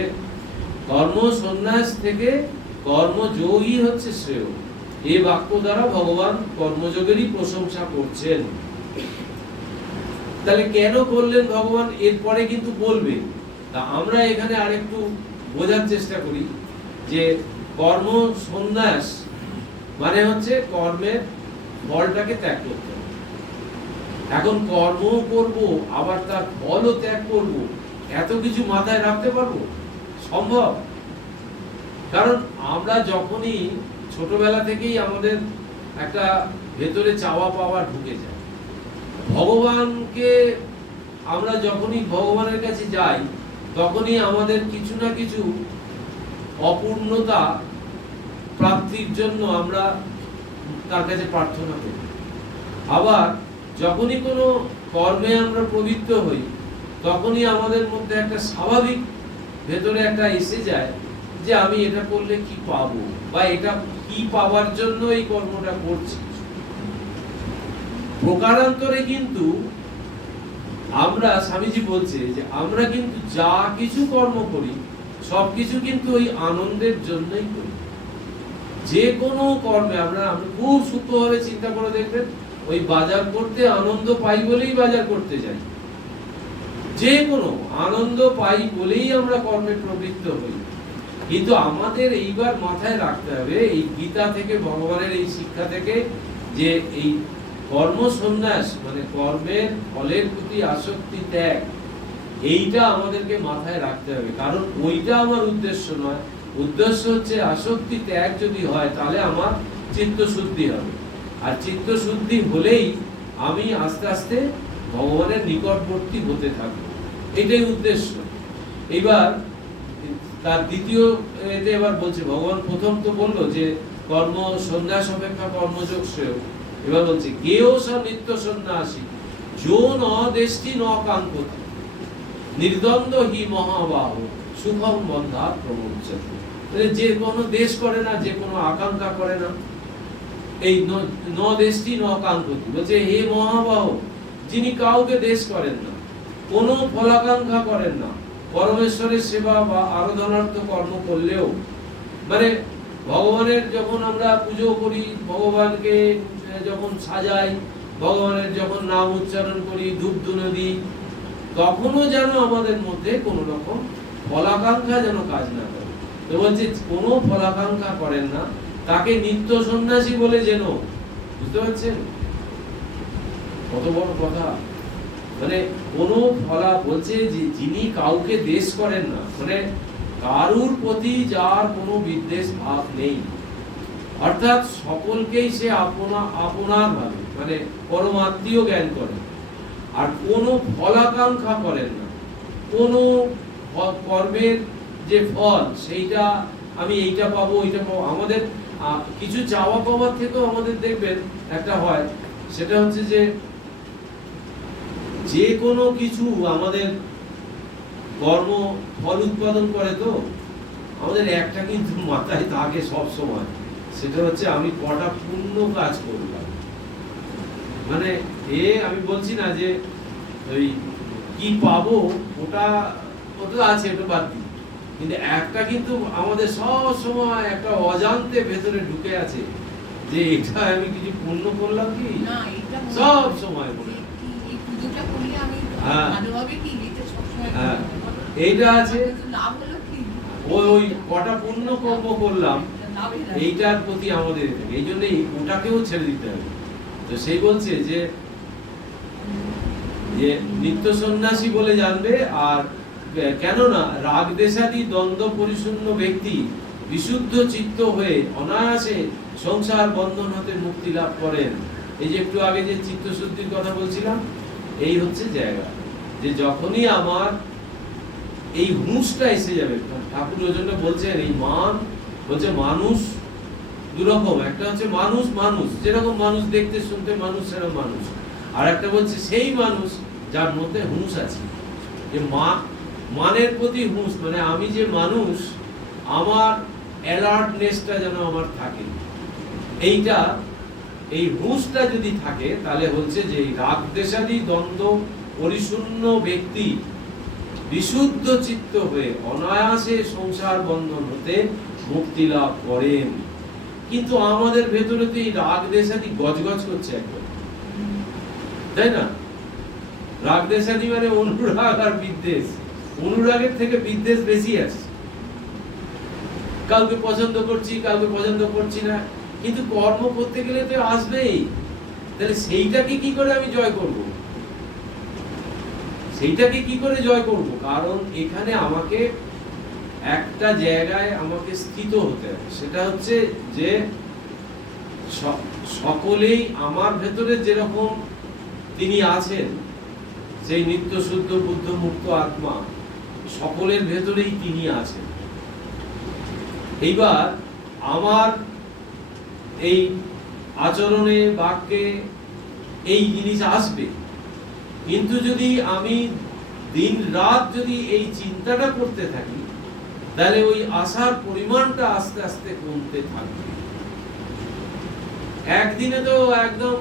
কর্ম সন্ন্যাস থেকে কর্মযোগই হচ্ছে শ্রেয়। এই বাক্য দ্বারা ভগবান কর্মযোগেরই প্রশংসা করছেন। তাহলে কেন করলেন ভগবান? এরপরে কিন্তু বলবেন। তা আমরা এখানে আরেকটু বোঝার চেষ্টা করি যে কর্ম সন্ন্যাস মানে হচ্ছে কর্মের ফলটাকে ত্যাগ করতে হবে। এখন কর্ম করব আবার তার ফলও ত্যাগ করব, এত কিছু মাথায় রাখতে পারবো? সম্ভব? কারণ আমরা যখনই ছোটবেলা থেকেই আমাদের একটা ভেতরে চাওয়া পাওয়া ঢুকে যায়। ভগবানকে আমরা যখনই ভগবানের কাছে যাই, তখনই আমাদের কিছু না কিছু অপূর্ণতা প্রাপ্তির জন্য আমরা তার কাছে প্রার্থনা করি। আবার যখনই কোনো কর্মে আমরা প্রবৃত্ত হই, তখনই আমাদের মধ্যে একটা স্বাভাবিক ভেতরে একটা এসে যায় যে আমি এটা করলে কি পাবো, বা এটা কি পাওয়ার জন্য এই কর্মটা করছি। প্রকারান্তরে কিন্তু আমরা, স্বামীজি বলছে যে আমরা কিন্তু যা কিছু কর্ম করি সবকিছু কিন্তু ওই আনন্দের জন্যই করি। যে কোনো কর্মে আমরা খুব সূক্ষ্মভাবে চিন্তা করে দেখবেন, ওই বাজার করতে আনন্দ পাই বলেই বাজার করতে যাই। যে কোনো আনন্দ পাই বলেই আমরা কর্মে প্রবৃত্ত হই। কিন্তু আমাদের এইবার মাথায় রাখতে হবে, এই গীতা থেকে, ভগবানের এই শিক্ষা থেকে, যে এই কর্ম সন্ন্যাস মানে কর্মের ফলের প্রতি আসক্তি ত্যাগ, এইটা আমাদেরকে মাথায় রাখতে হবে। কারণ ওইটা আমার উদ্দেশ্য নয়। উদ্দেশ্য হচ্ছে আসক্তি ত্যাগ যদি হয় তাহলে আমার চিত্ত শুদ্ধি হবে। আর চিত্ত শুদ্ধি হলেই আমি আস্তে আস্তে ভগবানের নিকটবর্তী হতে থাকবো, এটাই উদ্দেশ্য। এবার তার দ্বিতীয় এতে এবার বলছে, ভগবান প্রথম তো বললো যে কর্ম সন্ন্যাস অপেক্ষা কর্মযোগ শ্রেয়, এবার বলছে গেয় স নিত্য সন্ন্যাসী যো ন দেশটি ন কাঙ্ক্ষতি নির্দ্বন্দ্ব হি মহাবাহ সুখম বন্ধা প্রমোচ্যতে। যে কোনো দেশ করে না, যে কোনো আকাঙ্ক্ষা করে না, এই ন দেশটি ন কাঙ্ক্ষতি বলছে হে মহাবাহ, যিনি কাউকে দেশ করেন না, কোনো ফলাকাঙ্ক্ষা করেন না, পরমেশ্বরের সেবা বা আরাধনার্থ কর্ম করলেও, মানে ভগবানের যখন আমরা পুজো করি, ভগবানকে যখন সাজাই, ভগবানের যখন নাম উচ্চারণ করি, ধূপ ধুনো দিই, তখনও যেন আমাদের মধ্যে কোনো রকম ফলাকাঙ্ক্ষা যেন কাজ না করে। তো বলছে কোনো ফলাকাঙ্ক্ষা করেন না, তাকে নিত্য সন্ন্যাসী বলে যেন। বুঝতে পারছেন কত বড় কথা? মানে কোনো ফলা বলছে যে যিনি কাউকে দেশ করেন না, মানে কারুর প্রতি যার কোনো বিদ্বেষ ভাব নেই, অর্থাৎ সকলকেই সে আপনার ভাবে, মানে পরমাত্মীয় জ্ঞান করেন, আর কোনো ফলাকাঙ্ক্ষা করেন না, কোনো কর্মের যে ফল সেইটা আমি এইটা পাবো ওইটা পাবো। আমাদের কিছু চাওয়া পাওয়ার থেকেও আমাদের দেখবেন একটা হয়, সেটা হচ্ছে যে কোনো কিছু আমাদের কর্ম ফল উৎপাদন করে, তো আমাদের একটা কিন্তু মাথায় থাকে সব সময়, সেটা হচ্ছে আমি কটা পূর্ণ কাজ করলাম। মানে আমি বলছি না যে ওই কি পাবো ওটা ওটা আছে, ওটা বাদ দিই, কিন্তু একটা কিন্তু আমাদের সব সময় একটা অজান্তে ভেতরে ঢুকে আছে যে এটা আমি কিছু পূর্ণ করলাম কি না, এটা সব সময় বলে। এই পুজোটা করলে আমি হ্যাঁ। ভালোভাবে কি এটা সব সময় হ্যাঁ, এইটা আছে, লাভ হলো কি ওই কটা পূর্ণ কর্ম করলাম, এইটার প্রতি আমাদের এই জন্য ওটাকেও ছেড়ে দিতে হবে। তো সেই বলছে যে নিত্য সন্ন্যাসী বলে জানবে। আর কেননা রাগ দেশাদি দ্বন্দ্ব পরিশূন্য ব্যক্তি বিশুদ্ধ চিত্ত হয়ে অনায়াসে সংসার বন্ধন হতে মুক্তি লাভ করেন। এই যে একটু আগে যে চিত্তশুদ্ধির কথা বলছিলাম, এই হচ্ছে জায়গা যে যখনই আমার এই হুঁশটা এসে যাবে, ঠাকুর ওই জন্য বলছেন এই মান বলছে মানুষ দুরকম, একটা হচ্ছে মানুষ মানুষ যেরকম মানুষ দেখতে শুনতে মানুষ সেরকম মানুষ, আর একটা বলছে সেই মানুষ যার মধ্যে হুঁশ আছে, যে মানের প্রতি হুঁশ, মানে আমি যে মানুষ আমার অ্যালার্টনেসটা যেন আমার থাকে, এইটা এই হুঁশটা যদি থাকে তাহলে হচ্ছে যে এই রাগ দেশাদি দ্বন্দ্ব পরিশূন্য ব্যক্তি বিশুদ্ধ চিত্ত হয়ে অনায়াসে সংসার বন্ধন হতে মুক্তি লাভ করেন। কিন্তু আমাদের ভেতরে তো এই রাগ দেশাদি গজগজ করছে একদম, তাই না? রাগ দেশাদি মানে অনুরাগ আর বিদ্বেষ, অনুরাগের থেকে বিদ্বেষ বেশি আছে। কাউকে পছন্দ করছি, কাউকে পছন্দ করছি না, কিন্তু কর্ম করতে গেলে তো আসবেই। তাহলে সেইটাকে কি করে আমি জয় করব? সেইটাকে কি করে জয় করব? কারণ এখানে আমাকে একটা জায়গায় আমাকে স্থিত হতে হবে, সেটা হচ্ছে যে সকলেই আমার ভেতরে যেরকম তিনি আছেন, সেই নিত্য শুদ্ধ বুদ্ধ মুক্ত আত্মা, সকলের ভেতরেই তিনি আছেন। এইবার আমার এই আচরণে বাক্যে এই জিনিস আসবে, কিন্তু যদি আমি দিন রাত যদি এই চিন্তাটা করতে থাকি, তাহলে ওই আশার পরিমাণটা আস্তে আস্তে কমতে থাকবে। একদিনে তো একদম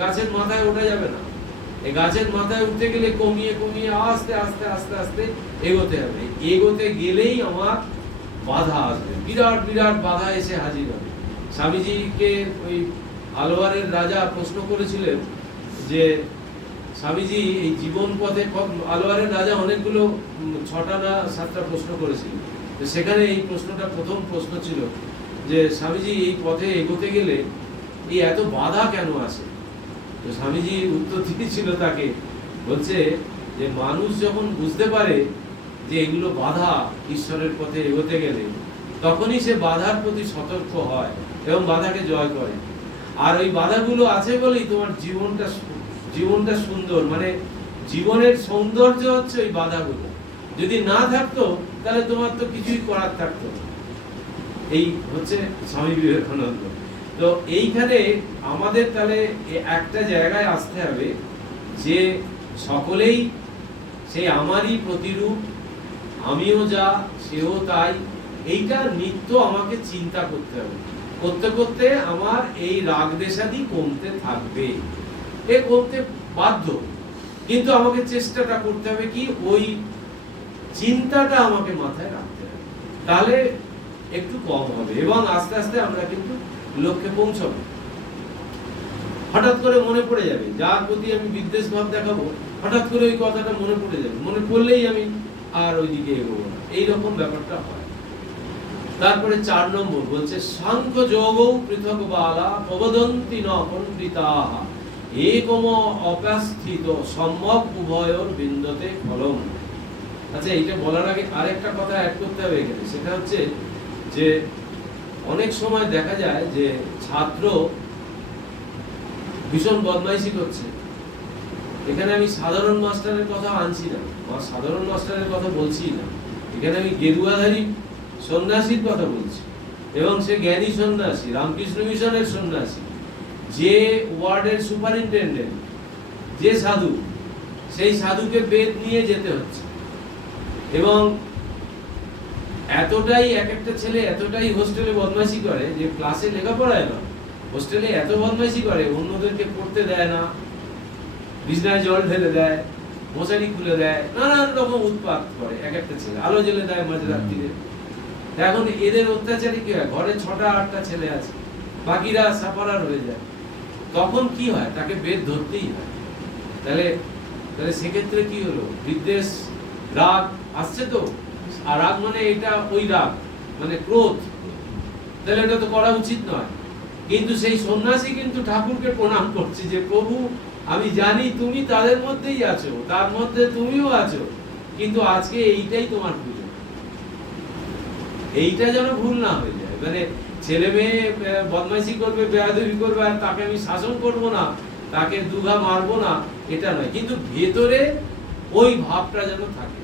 গাছের মাথায় ওঠা যাবে না। এই গাছের মাথায় উঠতে গেলে কমিয়ে কমিয়ে আস্তে আস্তে আস্তে আস্তে এগোতে হবে। এগোতে গেলেই আমার বাধা আসবে, বিরাট বিরাট বাধা এসে হাজির হবে। স্বামীজিকে ওই আলোয়ারের রাজা প্রশ্ন করেছিলেন যে স্বামীজি এই জীবন পথে, আলোয়ারের রাজা অনেকগুলো 6টা না 7টা প্রশ্ন করেছিলেন, তো সেখানে এই প্রশ্নটা প্রথম প্রশ্ন ছিল যে স্বামীজি এই পথে এগোতে গেলে এই এত বাধা কেন আসে? তো স্বামীজি উত্তর দিয়েছিল তাকে, বলছে যে মানুষ যখন বুঝতে পারে যে এগুলো বাধা ঈশ্বরের পথে এগোতে গেলে, তখনই সে বাধার প্রতি সতর্ক হয় এবং বাধাকে জয় করে। আর ওই বাধাগুলো আছে বলেই তোমার জীবনটা জীবনটা সুন্দর, মানে জীবনের সৌন্দর্য হচ্ছে ওই বাধাগুলো। যদি না থাকতো তাহলে তোমার তো কিছুই করার থাকতো না। এই হচ্ছে স্বামী বিবেকানন্দ। তো এইখানে আমাদের তাহলে একটা জায়গায় আসতে হবে যে সকলেই সেই আমারই প্রতিরূপ, আমিও যা সেও তাই, এইটা নিত্য আমাকে চিন্তা করতে হবে। করতে করতে আমার এই রাগ দেশাদি কমতে থাকবে, এ কমতে বাধ্য, কিন্তু আমাকে চেষ্টাটা করতে হবে কি ওই চিন্তাটা আমাকে মাথায় রাখতে হবে, তাহলে একটু কম হবে এবং আস্তে আস্তে আমরা কিন্তু লক্ষ্যে পৌঁছাবো। হঠাৎ করে মনে পড়ে যাবে, যার প্রতি আমি বিদ্বেষ ভাব দেখাবো হঠাৎ করে ওই কথাটা মনে পড়ে যাবে, মনে পড়লেই আমি আর ওইদিকে এগোবো না, এইরকম ব্যাপারটা হয়। তারপরে 4 নম্বর বলছে সাংখ্য যোগৌ পৃথক বালা প্রবদন্তি ন পণ্ডিতাঃ একম অপ্যাস্থিত সম্যক উভয়োর বিন্দতে ফলম। আচ্ছা, এইটা বলার আগে আরেকটা কথা অ্যাড করতে হবে এখানে, সেটা হচ্ছে যে অনেক সময় দেখা যায় যে ছাত্র ভীষণ বদমাইশি করছে। এখানে আমি সাধারণ মাস্টারের কথা আনছি না, সাধারণ মাস্টারের কথা বলছি না, এখানে আমি গেরুয়াধারী সন্ন্যাসীর কথা বলছি, এবং সে জ্ঞানী সন্ন্যাসী, রামকৃষ্ণ মিশনের সন্ন্যাসী, যে ওয়ার্ডের সুপারিনটেন্ডেন্ট, যে সাধু, সেই সাধুকে বেদ নিয়ে যেতে হচ্ছে। এবং এতটাই এক একটা ছেলে এতটাই হোস্টেলে বদমাইশি করে যে ক্লাসে লেখাপড়ায় না, হোস্টেলে এত বদমাইশি করে, অন্যদেরকে পড়তে দেয় না, বিছনায় জল ঢেলে দেয়, মশারি খুলে দেয়, নানান রকম উৎপাত করে এক একটা ছেলে, আলো জ্বেলে দেয় মাঝরাত্রিরে। এখন এদের অত্যাচারী কি হয়, ঘরে 6টা 8টা ছেলে আছে, বাকিরা সাফারার হয়ে যায়, তখন কি হয়, তাকে বেদ ধরতেই হয়। তাহলে তাহলে সেক্ষেত্রে কি হলো, বিদ্বেষ রাগ আসছে তো, আর রাগ মানে এটা ওই রাগ মানে ক্রোধ, তাহলে এটা তো করা উচিত নয়। কিন্তু সেই সন্ন্যাসী কিন্তু ঠাকুরকে প্রণাম করছে যে প্রভু আমি জানি তুমি তাদের মধ্যেই আছো, তার মধ্যে তুমিও আছো, কিন্তু আজকে এইটাই তোমার পুজো, এইটা যেন ভুল না হয়ে যায়। মানে ছেলে মেয়ে বদমাইশি করবে, বেয়াদবি করবে, আর তাকে আমি শাসন করব না, তাকে দুঘা মারবো না, এটা নয়, কিন্তু ভেতরে ওই ভাবটা যেন থাকে,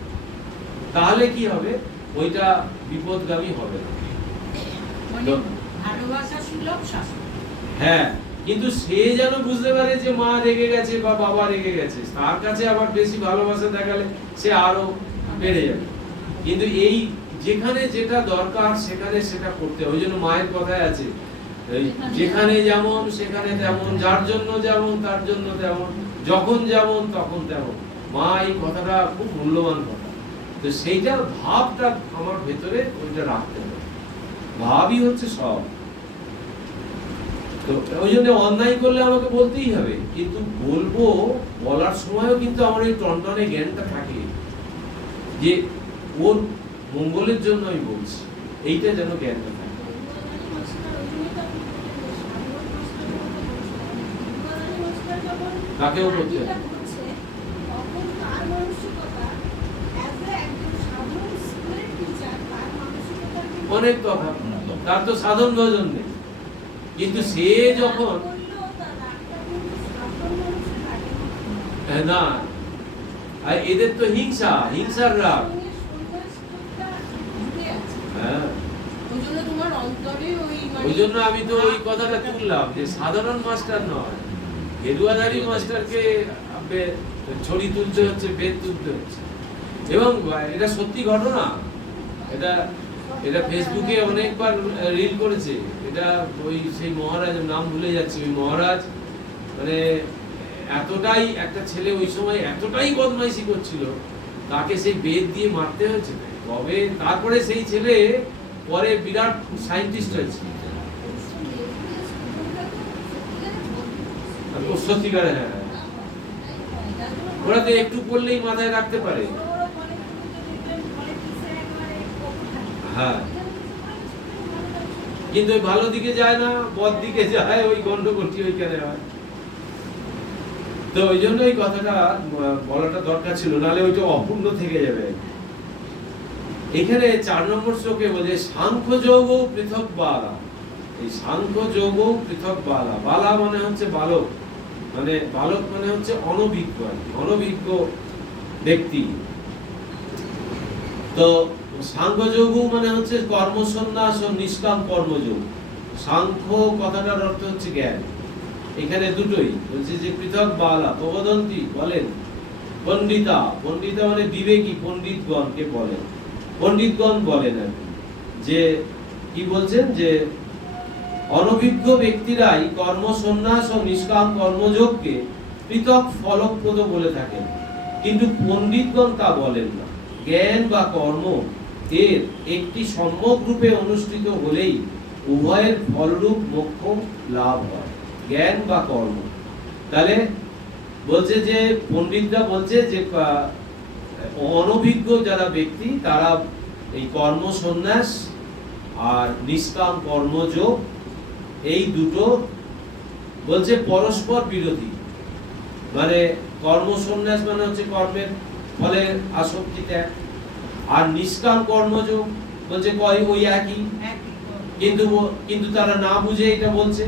তাহলে কি হবে, ওইটা বিপদগামী হবে না। মানে ভালোবাসা সুলভ শাসন। হ্যাঁ, কিন্তু সে যেন বুঝতে পারে যে মা রেগে গেছে বা বাবা রেগে গেছে, তার কাছে আবার বেশি ভালোবাসা দেখালে সে আরো বেড়ে যাবে। কিন্তু এই যেখানে যেটা দরকার সেখানে সেটা করতে হয়। ওই জন্য মায়ের কথায় আছে যেখানে যেমন সেখানে তেমন, যার জন্য যেমন তার জন্য তেমন, যখন যেমন তখন তেমন। মা এই কথাটা খুব মূল্যবান কথা। তো সেইটা ভাবটা আমার ভেতরে ওইটা রাখতে হবে, ভাবই হচ্ছে সব। তো ওই জন্য অন্যায় করলে আমাকে বলতেই হবে, কিন্তু বলবো, বলার সময়ও কিন্তু আমার এই টনটনে জ্ঞানটা থাকে যে ওর মঙ্গলের জন্য আমি বলছি, এইটা যেন জ্ঞানটা থাকে। তাকেও করতে হবে। অনেক কথা, তার তো সাধন ভজন নেই, কিন্তু সে যখন না, আর এদের তো হিংসার রাগ। হ্যাঁ, ওই জন্য আমি তো ওই কথাটা তুললাম যে সাধারণ মাস্টার নয়, গেরুয়াধারী মাস্টারকে ছড়ি তুলতে হচ্ছে, বেদ তুলতে হচ্ছে। এবং এটা সত্যি ঘটনা, এটা ফেসবুকে অনেকবার রিল করেছে। এটা ওই সেই মহারাজ, নাম ভুলে যাচ্ছে, ওই মহারাজ মানে এতটাই একটা ছেলে ওই সময় এতটাই বদমাইশি করছিল, তাকে সেই বেদ দিয়ে মারতে হয়েছে। তবে তারপরে সেই ছেলে পরে বিরাট সায়েন্টিস্ট হয়েছে। সত্যিকারে হ্যাঁ, ওরা তো একটু পড়লেই মাথায় রাখতে পারে। হ্যাঁ, কিন্তু ওই ভালো দিকে যায় না, বদ দিকে যায়, ওই গন্ডগোলটি ওইখানে হয়। তো ওই জন্য এই কথাটা বলাটা দরকার ছিল, নাহলে ওইটা অপূর্ণ থেকে যাবে। এখানে 4 নম্বর শ্লোকে বলে সাংখ্য যোগ পৃথক বালা। এই সাংখ্য যোগ পৃথক বালা, বালা মানে হচ্ছে বালক, মানে বালক মানে হচ্ছে অনভিজ্ঞ আর কি, অনভিজ্ঞ ব্যক্তি। তো সাংখ্যযোগ মানে হচ্ছে কর্মসন্ন্যাস ও নিষ্কাম কর্মযোগ। সাংখ্য কথাটার অর্থ হচ্ছে জ্ঞান, এখানে দুটোই বলছে যে পৃথক বালা প্রবদন্তি বলেন পণ্ডিতা, পণ্ডিতা মানে বিবেকী, পণ্ডিতগণকে বলেন, পণ্ডিতগণ বলেন আর কি, যে কি বলছেন যে অনভিজ্ঞ ব্যক্তিরাই কর্মসন্ন্যাস ও নিষ্কাম কর্মযোগকে পৃথক ফলপ্রদ বলে থাকেন, কিন্তু পণ্ডিতগণ তা বলেন না। জ্ঞান বা কর্ম এর একটি সম্যক রূপে অনুষ্ঠিত হলেই উভয়ের ফলরূপ মোক্ষ লাভ হয়, জ্ঞান বা কর্ম। তাহলে বলছে যে পণ্ডিতরা বলছে যে অনভিজ্ঞ যারা ব্যক্তি তারা এই কর্ম সন্ন্যাস আর নিষ্কাম কর্মযোগ এই দুটো বলছে পরস্পর বিরোধী। মানে কর্ম সন্ন্যাস মানে হচ্ছে কর্মের ফলে আসক্তি ত্যাগ, আর নিষ্কাম কর্মযোগ বলছে ওই একই, কিন্তু তারা না বুঝে এটা বলছে।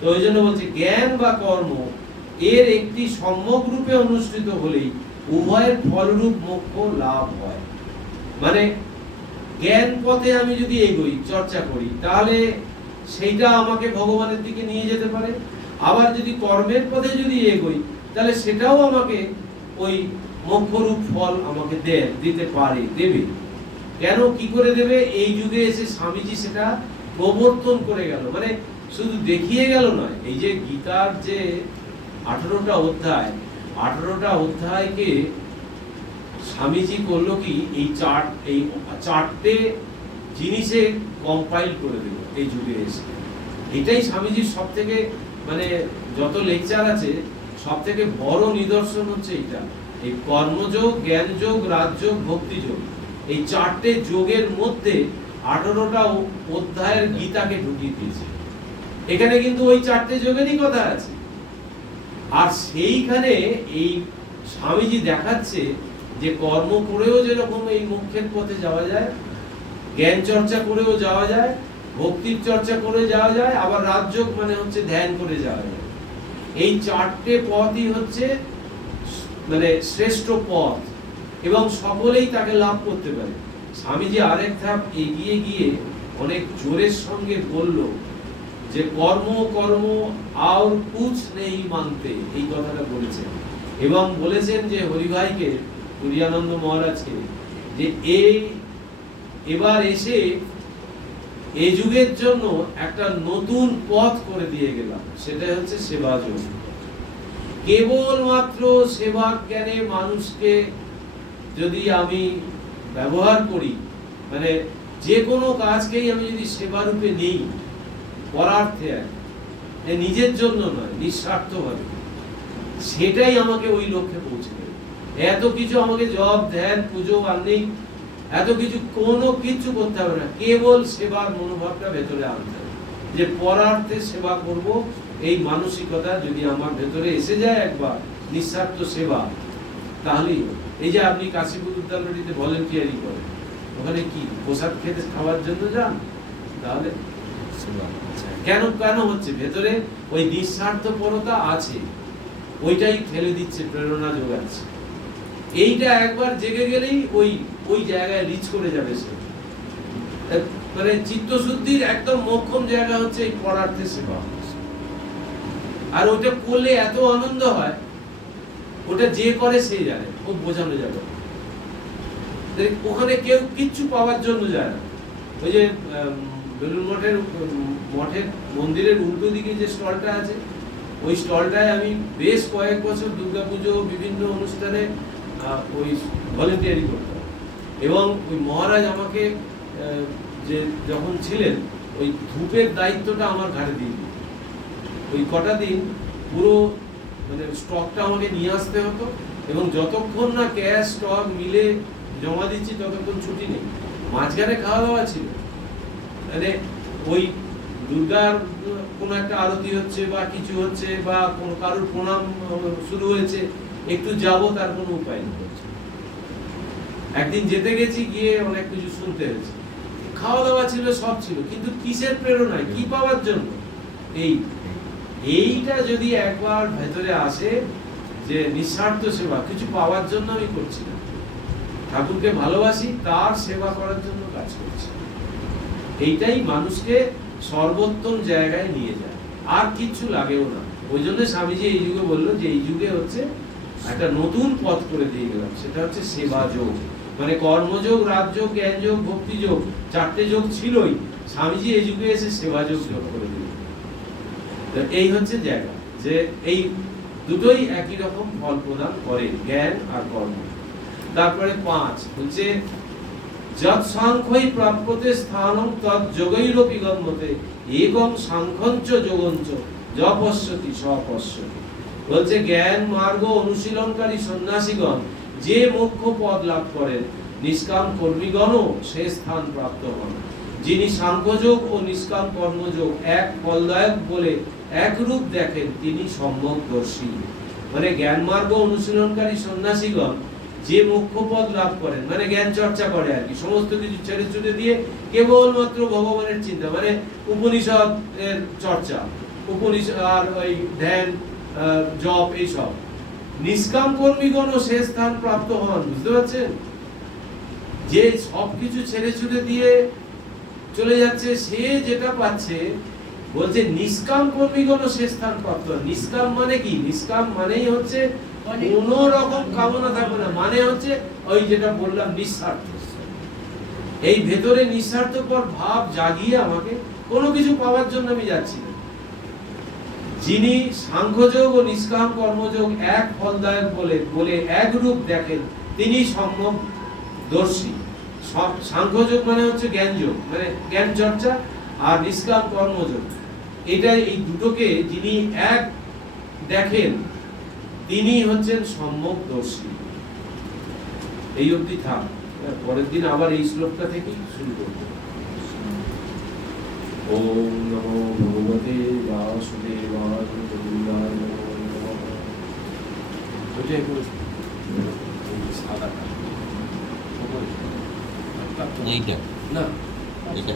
তো ওই জন্য বলছে জ্ঞান বা কর্ম এর একটি সম্যক রূপে অনুষ্ঠিত হলেই উভয়ের ফলরূপ মোক্ষ লাভ হয়। মানে জ্ঞান পথে আমি যদি এগোই, চর্চা করি, তাহলে সেইটা আমাকে ভগবানের দিকে নিয়ে যেতে পারে। আবার যদি কর্মের পথে যদি এগোই, তাহলে সেটাও আমাকে ওই মোক্ষরূপ ফল আমাকে দিতে পারে, দেবে। কেন, কি করে দেবে? এই যুগে এসে স্বামীজি সেটা প্রবর্তন করে গেল, মানে শুধু দেখিয়ে গেল নয়। এই যে গীতার যে 18টা অধ্যায়, 18টা অধ্যায়কে স্বামীজি করলো কি এই চারটে জিনিসে কম্পাইল করে দিল এই যুগে এসে। এটাই স্বামীজির সব থেকে মানে যত লেকচার আছে সব থেকে বড় নিদর্শন হচ্ছে এটা, এই কর্মযোগ, জ্ঞানযোগ, রাজযোগ, ভক্তিযোগ, এই চারটে যোগের মধ্যে 18টা অধ্যায়ের গীতাকে ঢুকিয়ে দিয়েছে। এখানে কিন্তু ওই চারটে যোগেরই কথা আছে। আর সেইখানে এই স্বামীজি দেখাচ্ছে যে কর্ম করেও যেরকম এই মোক্ষের পথে যাওয়া যায়, জ্ঞান চর্চা করেও যাওয়া যায়, ভক্তির চর্চা করে যাওয়া যায়, আবার রাজযোগ মানে হচ্ছে ধ্যান করে যাওয়া যায়। এই চারটে পথই হচ্ছে মানে শ্রেষ্ঠ পথ, এবং সকলেই তাকে লাভ করতে পারে। স্বামীজি আরেক ধাপ এগিয়ে গিয়ে অনেক জোরের সঙ্গে বলল যে কর্ম কর্ম আর কুছ নেই মানতে, এই কথাটা বলেছেন। এবং বলেছেন যে হরিভাইকে, তুরিয়ানন্দ মহারাজকে, যে এবার এসে এই যুগের জন্য একটা নতুন পথ করে দিয়ে গেলাম, সেটা হচ্ছে সেবা যোগ। কেবলমাত্র সেবা জ্ঞানে মানুষকে যদি আমি ব্যবহার করি, মানে যে কোনো কাজকেই আমি যদি সেবা রূপে নেই, পরার্থে নিজের জন্য নয়, নিঃস্বার্থভাবে, সেটাই আমাকে ওই লক্ষ্যে পৌঁছে দেবে। এত কিছু আমাকে জপ, ধ্যান, পুজো, আন্নিক, এত কিছু কোনো কিছু করতে হবে না, কেবল সেবার মনোভাবটা ভেতরে আনতে হবে, যে পরার্থে সেবা করব, এই মানসিকতা যদি আমার ভেতরে এসে যায় একবার, নিঃস্বার্থ সেবা, তাহলেই। এই যে আপনি কাশীপুর বিদ্যালয়টিতে ভলেন্টিয়ারিং করেন, ওখানে কি প্রসাদ খেতে খাওয়ার জন্য যান? তাহলে কেন হচ্ছে? ভেতরে ওই নিঃস্বার্থপরতা আছে, ওইটাই ঠেলে দিচ্ছে, প্রেরণা যোগাচ্ছে। এইটা একবার জেগে গেলেই ওই জায়গায় রিচ করে যাবে সে। মানে চিত্তশুদ্ধির একদম মোক্ষম জায়গা হচ্ছে এই পরার্থে সেবা। আর ওটা করলে এত আনন্দ হয়, ওটা যে করে সে জানে, ও বোঝানো যাবে। ওখানে কেউ কিচ্ছু পাওয়ার জন্য যায় না। ওই যে বেলুড় মঠের মন্দিরের উল্টো দিকে যে স্টলটা আছে, ওই স্টলটায় আমি বেশ কয়েক বছর দুর্গাপুজো বিভিন্ন অনুষ্ঠানে ওই ভলেন্টিয়ারি করতাম। এবং ওই মহারাজ আমাকে যে যখন ছিলেন, ওই ধূপের দায়িত্বটা আমার ঘাড়ে দিয়ে দিত। ওই কটা দিন পুরো মানে স্টকটা আমাকে নিয়ে আসতে হতো, এবং যতক্ষণ না ক্যাশ স্টক মিলে জমা দিচ্ছি ততক্ষণ ছুটি নেই। মাঝখানে খাওয়া দাওয়া ছিল, মানে ওই দুর্গার কোনো একটা আরতি হচ্ছে বা কিছু হচ্ছে, বা কোনো কারোর প্রণাম শুরু হয়েছে, একটু যাবো, তার কোনো উপায় নেই। একদিন যেতে গেছি, গিয়ে অনেক কিছু শুনতে হয়েছে, খাওয়া দাওয়া ছিল, সব ছিল, কিন্তু কিসের প্রেরণায়, কি পাওয়ার জন্য? এইটা যদি একবার ভেতরে আসে যে নিঃস্বার্থ সেবা, কিছু পাওয়ার জন্য আমি করছি না, ঠাকুরকে ভালোবাসি, তার সেবা করার জন্য কাজ করছি, এইটাই মানুষকে সর্বোত্তম জায়গায় নিয়ে যায়, আর কিছু লাগেও না। ওই জন্য স্বামীজি এই যুগে বললো যে এই যুগে হচ্ছে একটা নতুন পথ করে দিয়ে গেলাম, সেটা হচ্ছে সেবা যোগ। মানে কর্মযোগ, রাজযোগ, জ্ঞানযোগ, ভক্তিযোগ, চারটে যোগ ছিলই, স্বামীজি এই যুগে এসে সেবা যোগ যোগ করে দিল। তো এই হচ্ছে জায়গা যে এই দুটোই একই রকম ফল প্রদান করে, জ্ঞান আর কর্ম। তারপরে 5 বলছে যৎ সাংখ্যই প্রাপ্যতে স্থানং তৎ যোগৈরপি গম্যতে এবং সাংখ্যঞ্চ যোগঞ্চ যপশ্যতি সপশ্যতি। বলছে জ্ঞান মার্গ অনুশীলনকারী সন্ন্যাসীগণ যে মোক্ষ পদ লাভ করেন, নিষ্কাম কর্মীগণও সে স্থান প্রাপ্ত হন। যিনি সাংখ্যযোগ ও নিষ্কাম কর্মযোগ এক ফলদায়ক বলে একরূপ দেখেন, তিনি সম্যকদর্শী। মানে জ্ঞান মার্গ অনুশীলনকারী সন্ন্যাসীগণ যে মোক্ষ পদ লাভ করেন, মানে জ্ঞান চর্চা করে আর কি, সমস্ত কিছু ছেড়ে ছুড়ে দিয়ে কেবলমাত্র ভগবানের চিন্তা, মানে উপনিষদ এর চর্চা, উপনিষদ আর ওই ধ্যান, জপ, এইসব। নিষ্কাম কর্মীগণও সে স্থান প্রাপ্ত হন। বুঝতে পারছেন? যে সবকিছু ছেড়ে ছুড়ে দিয়ে চলে যাচ্ছে, সে যেটা পাচ্ছে, বলছে নিষ্কাম কর্মীগণও সে স্থান প্রাপ্ত হন। নিষ্কাম মানে কি? নিষ্কাম মানেই হচ্ছে কোন রকম কামনা থাকবে না, মানে হচ্ছে ওই যেটা বললাম নিঃস্বার্থ। এই ভেতরে নিঃস্বার্থপর ভাব জাগিয়ে আমাকে কোনো কিছু পাওয়ার জন্য আমি যাচ্ছি না। যিনি সাংখ্যযোগ ও নিষ্কাম কর্মযোগ এক ফলদায়ক বলে এক রূপ দেখেন, তিনি সম্যকদর্শী। সাংখ্যযোগ মানে হচ্ছে জ্ঞানযোগ, মানে জ্ঞান চর্চা, আর নিষ্কাম কর্মযোগ, এটা এই দুটোকে যিনি এক দেখেন, তিনি হচ্ছেন সম্যকদর্শী। এই অবধি থাক, পরের দিন আবার এই শ্লোকটা থেকেই শুরু করব। ওম নমো ভগবতে বাসুদেবায় গোবিন্দায় নমো নমঃ। ওইটাই করেছি। সাদাটা। এইটা না, এটা